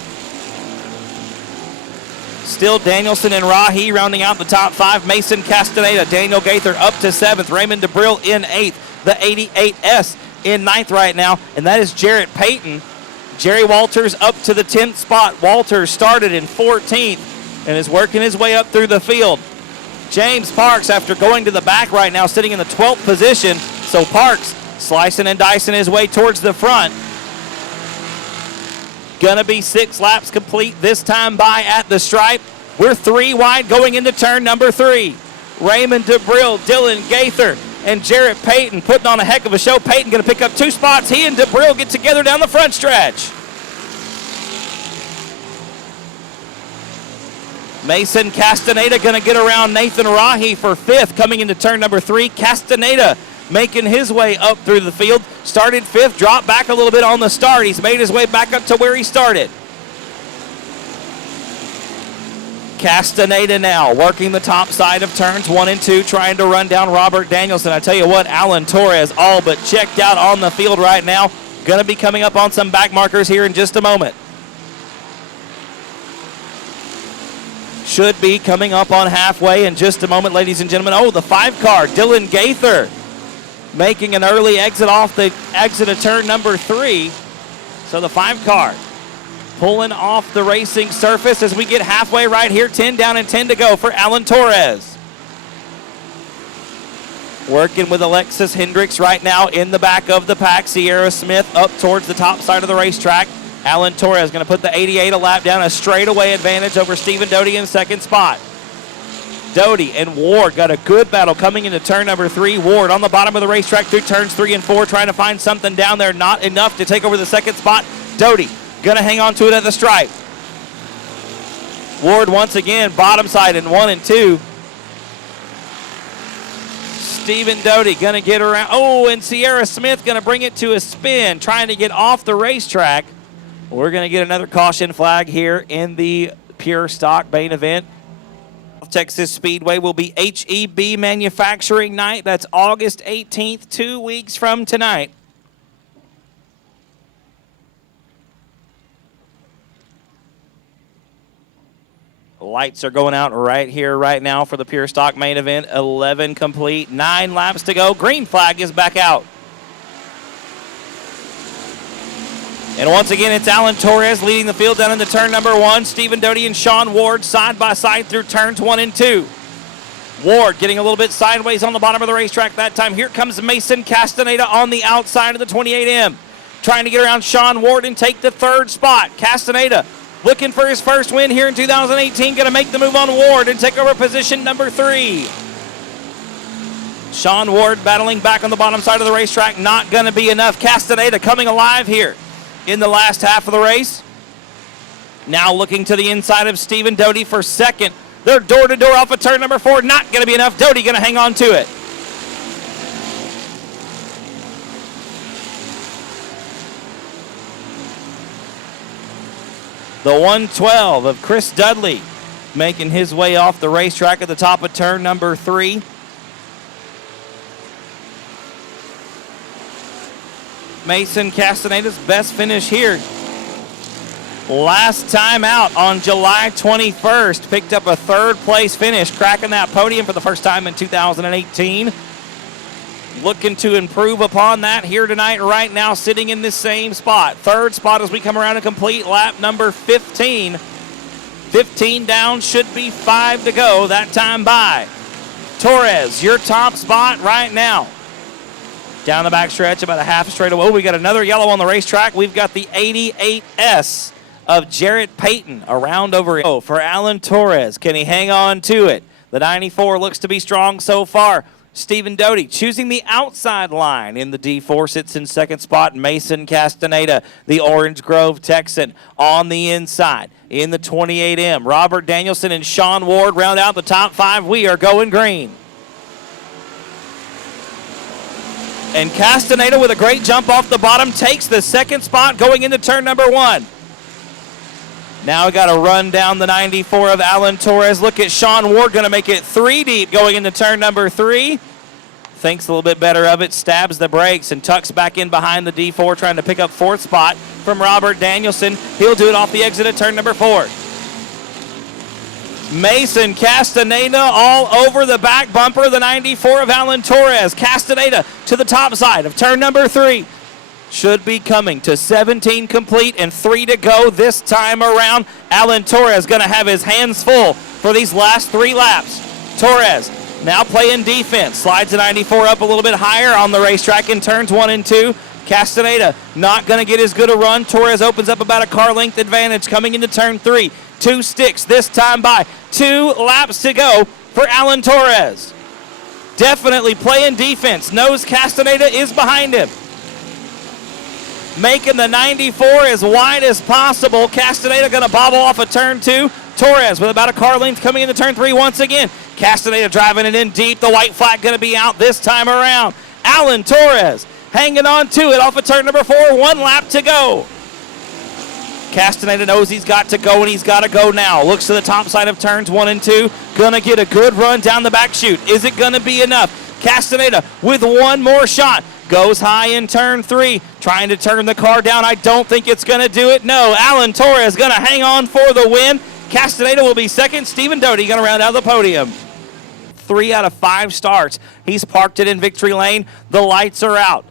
Still Danielson and Rahi rounding out the top 5. Mason Castaneda, Daniel Gaither up to 7th. Raymond DeBrill in 8th. The 88S in 9th right now. And that is Jarrett Payton Jerry Walters up to the 10th spot. Walters started in 14th and is working his way up through the field. James Parks, after going to the back right now, sitting in the 12th position. So Parks slicing and dicing his way towards the front. Gonna be 6 laps complete this time by at the stripe. We're 3 wide going into turn number 3. Raymond DeBrill, Dylan Gaither, and Jarrett Payton putting on a heck of a show. Payton gonna pick up 2 spots. He and DeBrill get together down the front stretch. Mason Castaneda gonna get around Nathan Rahi for 5th coming into turn number 3. Castaneda making his way up through the field. Started 5th, dropped back a little bit on the start. He's made his way back up to where he started. Castaneda now working the top side of turns 1 and 2, trying to run down Robert Danielson. I tell you what, Alan Torres all but checked out on the field right now. Going to be coming up on some back markers here in just a moment. Should be coming up on halfway in just a moment, ladies and gentlemen. Oh, the 5 car, Dylan Gaither, making an early exit off the exit of turn number 3. So the 5 car pulling off the racing surface as we get halfway right here. 10 down and 10 to go for Alan Torres. Working with Alexis Hendricks right now in the back of the pack. Sierra Smith up towards the top side of the racetrack. Alan Torres going to put the 88 a lap down, a straightaway advantage over Stephen Doty in 2nd spot. Doty and Ward got a good battle coming into turn number 3. Ward on the bottom of the racetrack through turns 3 and 4, trying to find something down there. Not enough to take over the 2nd spot. Doty going to hang on to it at the stripe. Ward once again, bottom side in 1 and 2. Stephen Doty going to get around. Oh, and Sierra Smith going to bring it to a spin, trying to get off the racetrack. We're going to get another caution flag here in the pure stock main event. Texas Speedway will be HEB Manufacturing Night. That's August 18th, 2 weeks from tonight. Lights are going out right here, right now for the pure stock main event. 11 complete, 9 laps to go. Green flag is back out. And once again, it's Alan Torres leading the field down into turn number 1. Stephen Doty and Sean Ward side by side through turns 1 and 2. Ward getting a little bit sideways on the bottom of the racetrack that time. Here comes Mason Castaneda on the outside of the 28M. Trying to get around Sean Ward and take the 3rd spot. Castaneda looking for his first win here in 2018. Going to make the move on Ward and take over position number 3. Sean Ward battling back on the bottom side of the racetrack. Not going to be enough. Castaneda coming alive here in the last half of the race. Now looking to the inside of Stephen Doty for 2nd. They're door-to-door off of turn number 4. Not going to be enough. Doty going to hang on to it. The 112 of Chris Dudley making his way off the racetrack at the top of turn number 3. Mason Castaneda's best finish here. Last time out on July 21st, picked up a 3rd place finish, cracking that podium for the first time in 2018. Looking to improve upon that here tonight, right now sitting in this same spot. 3rd spot as we come around and complete lap number 15. 15 down, should be 5 to go that time by. Torres, your top spot right now. Down the back stretch, about a half straightaway. Oh, we got another yellow on the racetrack. We've got the 88S of Jarrett Payton around over it. Oh, for Alan Torres. Can he hang on to it? The 94 looks to be strong so far. Stephen Doty choosing the outside line in the D4, sits in 2nd spot. Mason Castaneda, the Orange Grove Texan, on the inside in the 28M. Robert Danielson and Sean Ward round out the top 5. We are going green. And Castaneda with a great jump off the bottom takes the 2nd spot going into turn number 1. Now we got to run down the 94 of Alan Torres. Look at Sean Ward going to make it 3 deep going into turn number 3. Thinks a little bit better of it, stabs the brakes and tucks back in behind the D4 trying to pick up 4th spot from Robert Danielson. He'll do it off the exit of turn number 4. Mason Castaneda all over the back bumper, the 94 of Alan Torres. Castaneda to the top side of turn number 3. should be coming to 17 complete and 3 to go this time around. Alan Torres going to have his hands full for these last 3 laps. Torres now playing defense, slides the 94 up a little bit higher on the racetrack in turns 1 and 2. Castaneda not going to get as good a run. Torres opens up about a car length advantage coming into turn 3. 2 sticks this time by. 2 laps to go for Alan Torres. Definitely playing defense. Knows Castaneda is behind him. Making the 94 as wide as possible. Castaneda going to bobble off of turn 2. Torres with about a car length coming into turn 3 once again. Castaneda driving it in deep. The white flag going to be out this time around. Alan Torres hanging on to it off of turn number 4. 1 lap to go. Castaneda knows he's got to go, and he's got to go now. Looks to the top side of turns 1 and 2. Going to get a good run down the back chute. Is it going to be enough? Castaneda with one more shot. Goes high in turn 3. Trying to turn the car down. I don't think it's going to do it. No, Alan Torres going to hang on for the win. Castaneda will be second. Stephen Doty going to round out the podium. 3 out of 5 starts. He's parked it in victory lane. The lights are out.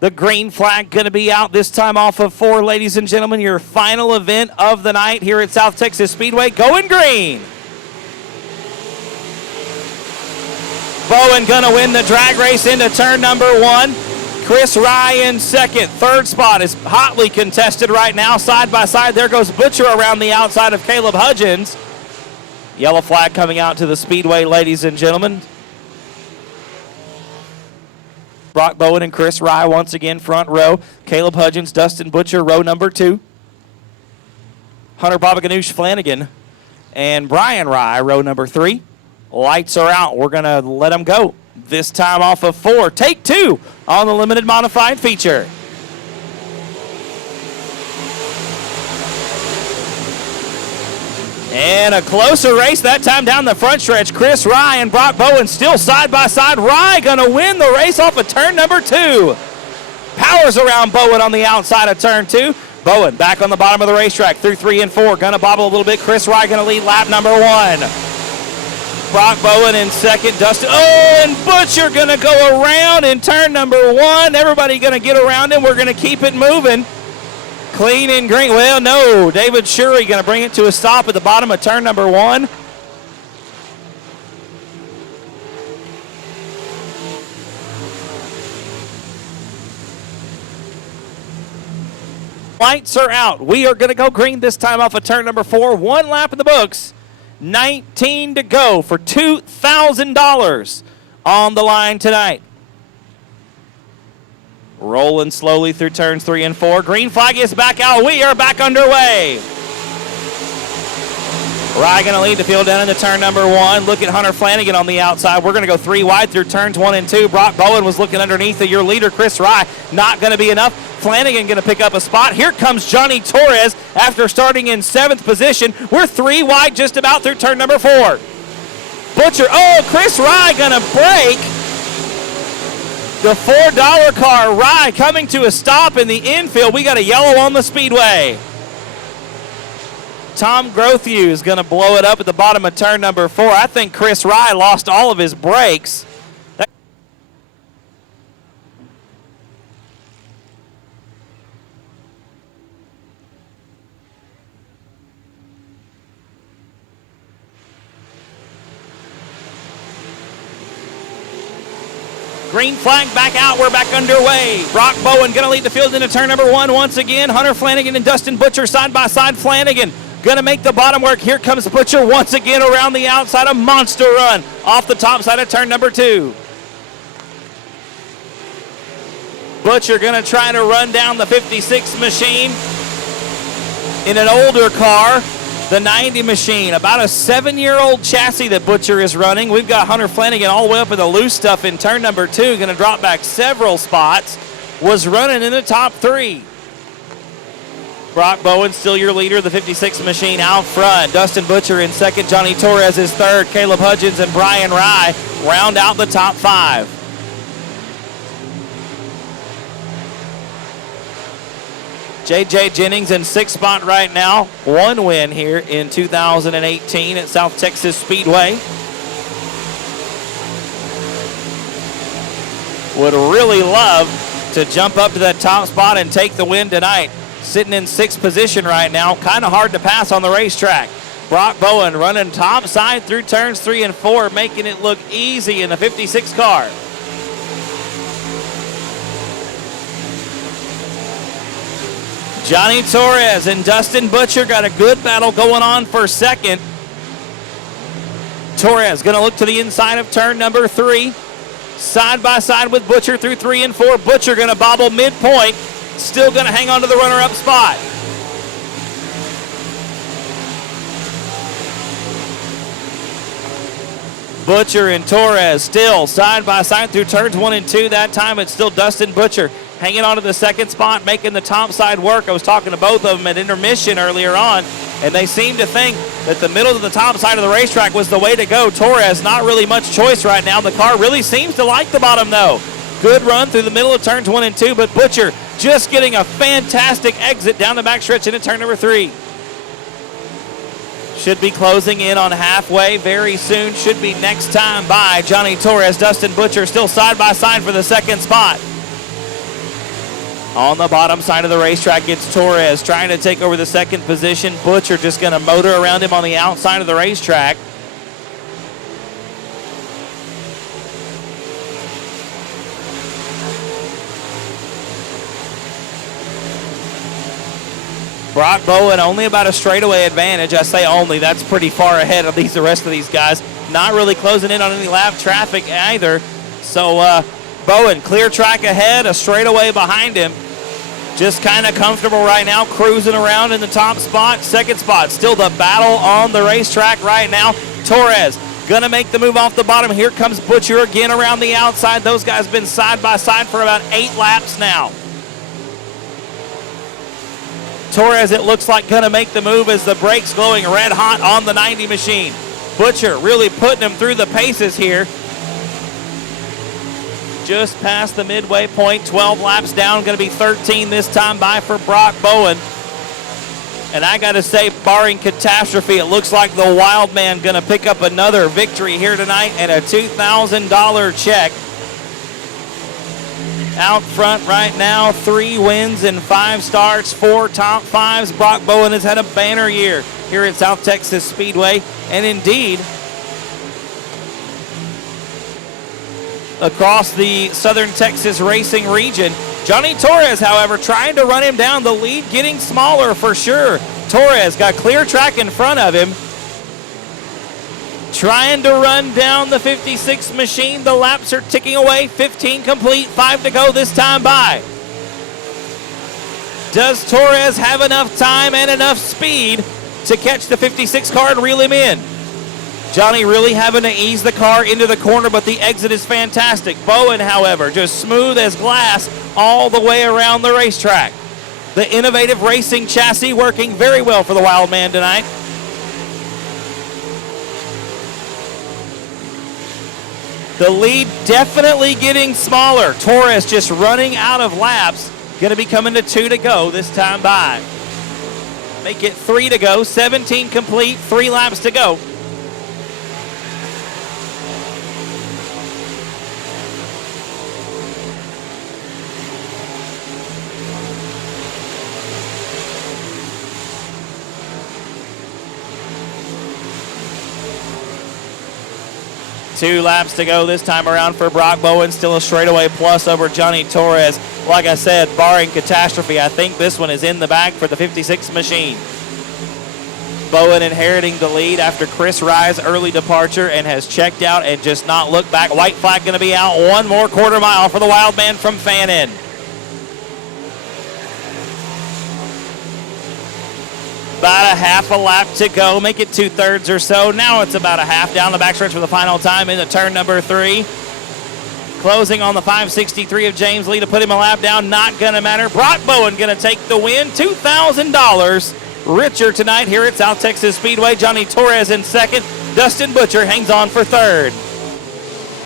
The green flag going to be out this time off of 4, ladies and gentlemen. Your final event of the night here at South Texas Speedway. Going green. Bowen going to win the drag race into turn number 1. Chris Rye in second. Third spot is hotly contested right now. Side by side, there goes Butcher around the outside of Caleb Hudgens. Yellow flag coming out to the Speedway, ladies and gentlemen. Brock Bowen and Chris Rye once again front row. Caleb Hudgens, Dustin Butcher, row number 2. Hunter Babaganoush Flanagan and Brian Rye, row number 3. Lights are out. We're going to let them go. This time off of 4. Take 2 on the limited modified feature. And a closer race that time down the front stretch. Chris Rye and Brock Bowen still side by side. Rye going to win the race off of turn number 2. Powers around Bowen on the outside of turn 2. Bowen back on the bottom of the racetrack through 3 and 4. Going to bobble a little bit. Chris Rye going to lead lap number 1. Brock Bowen in second. Dustin. Oh, and Butcher going to go around in turn number 1. Everybody going to get around him. We're going to keep it moving. Clean and green. Well, no. David Shurey going to bring it to a stop at the bottom of turn number 1. Lights are out. We are going to go green this time off of turn number 4. 1 lap in the books. 19 to go for $2,000 on the line tonight. Rolling slowly through turns 3 and 4. Green flag is back out. We are back underway. Rye going to lead the field down into turn number 1. Look at Hunter Flanagan on the outside. We're going to go 3 wide through turns 1 and 2. Brock Bowen was looking underneath of your leader, Chris Rye. Not going to be enough. Flanagan going to pick up a spot. Here comes Johnny Torres after starting in 7th position. We're 3 wide just about through turn number 4. Butcher. Oh, Chris Rye going to break the $4 car. Rye coming to a stop in the infield. We got a yellow on the speedway. Tom Grothew is going to blow it up at the bottom of turn number 4. I think Chris Rye lost all of his brakes. Green flag back out. We're back underway. Brock Bowen going to lead the field into turn number 1 once again. Hunter Flanagan and Dustin Butcher side by side. Flanagan going to make the bottom work. Here comes Butcher once again around the outside. A monster run off the top side of turn number 2. Butcher going to try to run down the 56 machine in an older car. The 90 machine, about a 7-year-old chassis that Butcher is running. We've got Hunter Flanagan all the way up in the loose stuff in turn number 2. Going to drop back several spots. Was running in the top 3. Brock Bowen still your leader. The 56 machine out front. Dustin Butcher in second. Johnny Torres is third. Caleb Hudgens and Brian Rye round out the top 5. J.J. Jennings in 6th spot right now. 1 win here in 2018 at South Texas Speedway. Would really love to jump up to that top spot and take the win tonight. Sitting in 6th position right now. Kind of hard to pass on the racetrack. Brock Bowen running top side through turns 3 and 4, making it look easy in the 56 car. Johnny Torres and Dustin Butcher got a good battle going on for second. Torres going to look to the inside of turn number 3. Side by side with Butcher through 3 and 4. Butcher going to bobble midpoint. Still going to hang on to the runner-up spot. Butcher and Torres still side by side through turns 1 and 2. That time it's still Dustin Butcher hanging on to the second spot, making the top side work. I was talking to both of them at intermission earlier on, and they seem to think that the middle of the top side of the racetrack was the way to go. Torres, not really much choice right now. The car really seems to like the bottom, though. Good run through the middle of turns 1 and 2, but Butcher just getting a fantastic exit down the backstretch into turn number 3. Should be closing in on halfway very soon. Should be next time by Johnny Torres. Dustin Butcher still side by side for the second spot. On the bottom side of the racetrack, it's Torres trying to take over the second position. Butcher just going to motor around him on the outside of the racetrack. Brock Bowen only about a straightaway advantage. I say only, that's pretty far ahead of the rest of these guys. Not really closing in on any lap traffic either. So Bowen, clear track ahead, a straightaway behind him. Just kind of comfortable right now, cruising around in the top spot. Second spot, still the battle on the racetrack right now. Torres gonna make the move off the bottom. Here comes Butcher again around the outside. Those guys been side by side for about 8 laps now. Torres, it looks like, gonna make the move as the brakes glowing red hot on the 90 machine. Butcher really putting him through the paces here. Just past the midway point, 12 laps down, going to be 13 this time by for Brock Bowen. And I got to say, barring catastrophe, it looks like the Wild Man going to pick up another victory here tonight and a $2,000 check. Out front right now, 3 wins and 5 starts, 4 top 5s. Brock Bowen has had a banner year here at South Texas Speedway, and indeed, across the Southern Texas racing region. Johnny Torres, however, trying to run him down. The lead getting smaller for sure. Torres got clear track in front of him. Trying to run down the 56 machine. The laps are ticking away. 15 complete, 5 to go this time by. Does Torres have enough time and enough speed to catch the 56 car and reel him in? Johnny really having to ease the car into the corner, but the exit is fantastic. Bowen, however, just smooth as glass all the way around the racetrack. The innovative racing chassis working very well for the Wild Man tonight. The lead definitely getting smaller. Torres just running out of laps. Going to be coming to 2 to go this time by. Make it 3 to go, 17 complete, 3 laps to go. Two laps to go this time around for Brock Bowen. Still a straightaway plus over Johnny Torres. Like I said, barring catastrophe, I think this one is in the bag for the 56 machine. Bowen inheriting the lead after Chris Rye's early departure and has checked out and just not looked back. White flag going to be out. 1 more quarter mile for the Wild Man from Fannin. About a half a lap to go, make it 2/3 or so. Now it's about a half down the backstretch for the final time into turn number 3. Closing on the 563 of James Lee to put him a lap down, not gonna matter. Brock Bowen gonna take the win, $2,000 richer tonight here at South Texas Speedway. Johnny Torres in second, Dustin Butcher hangs on for third.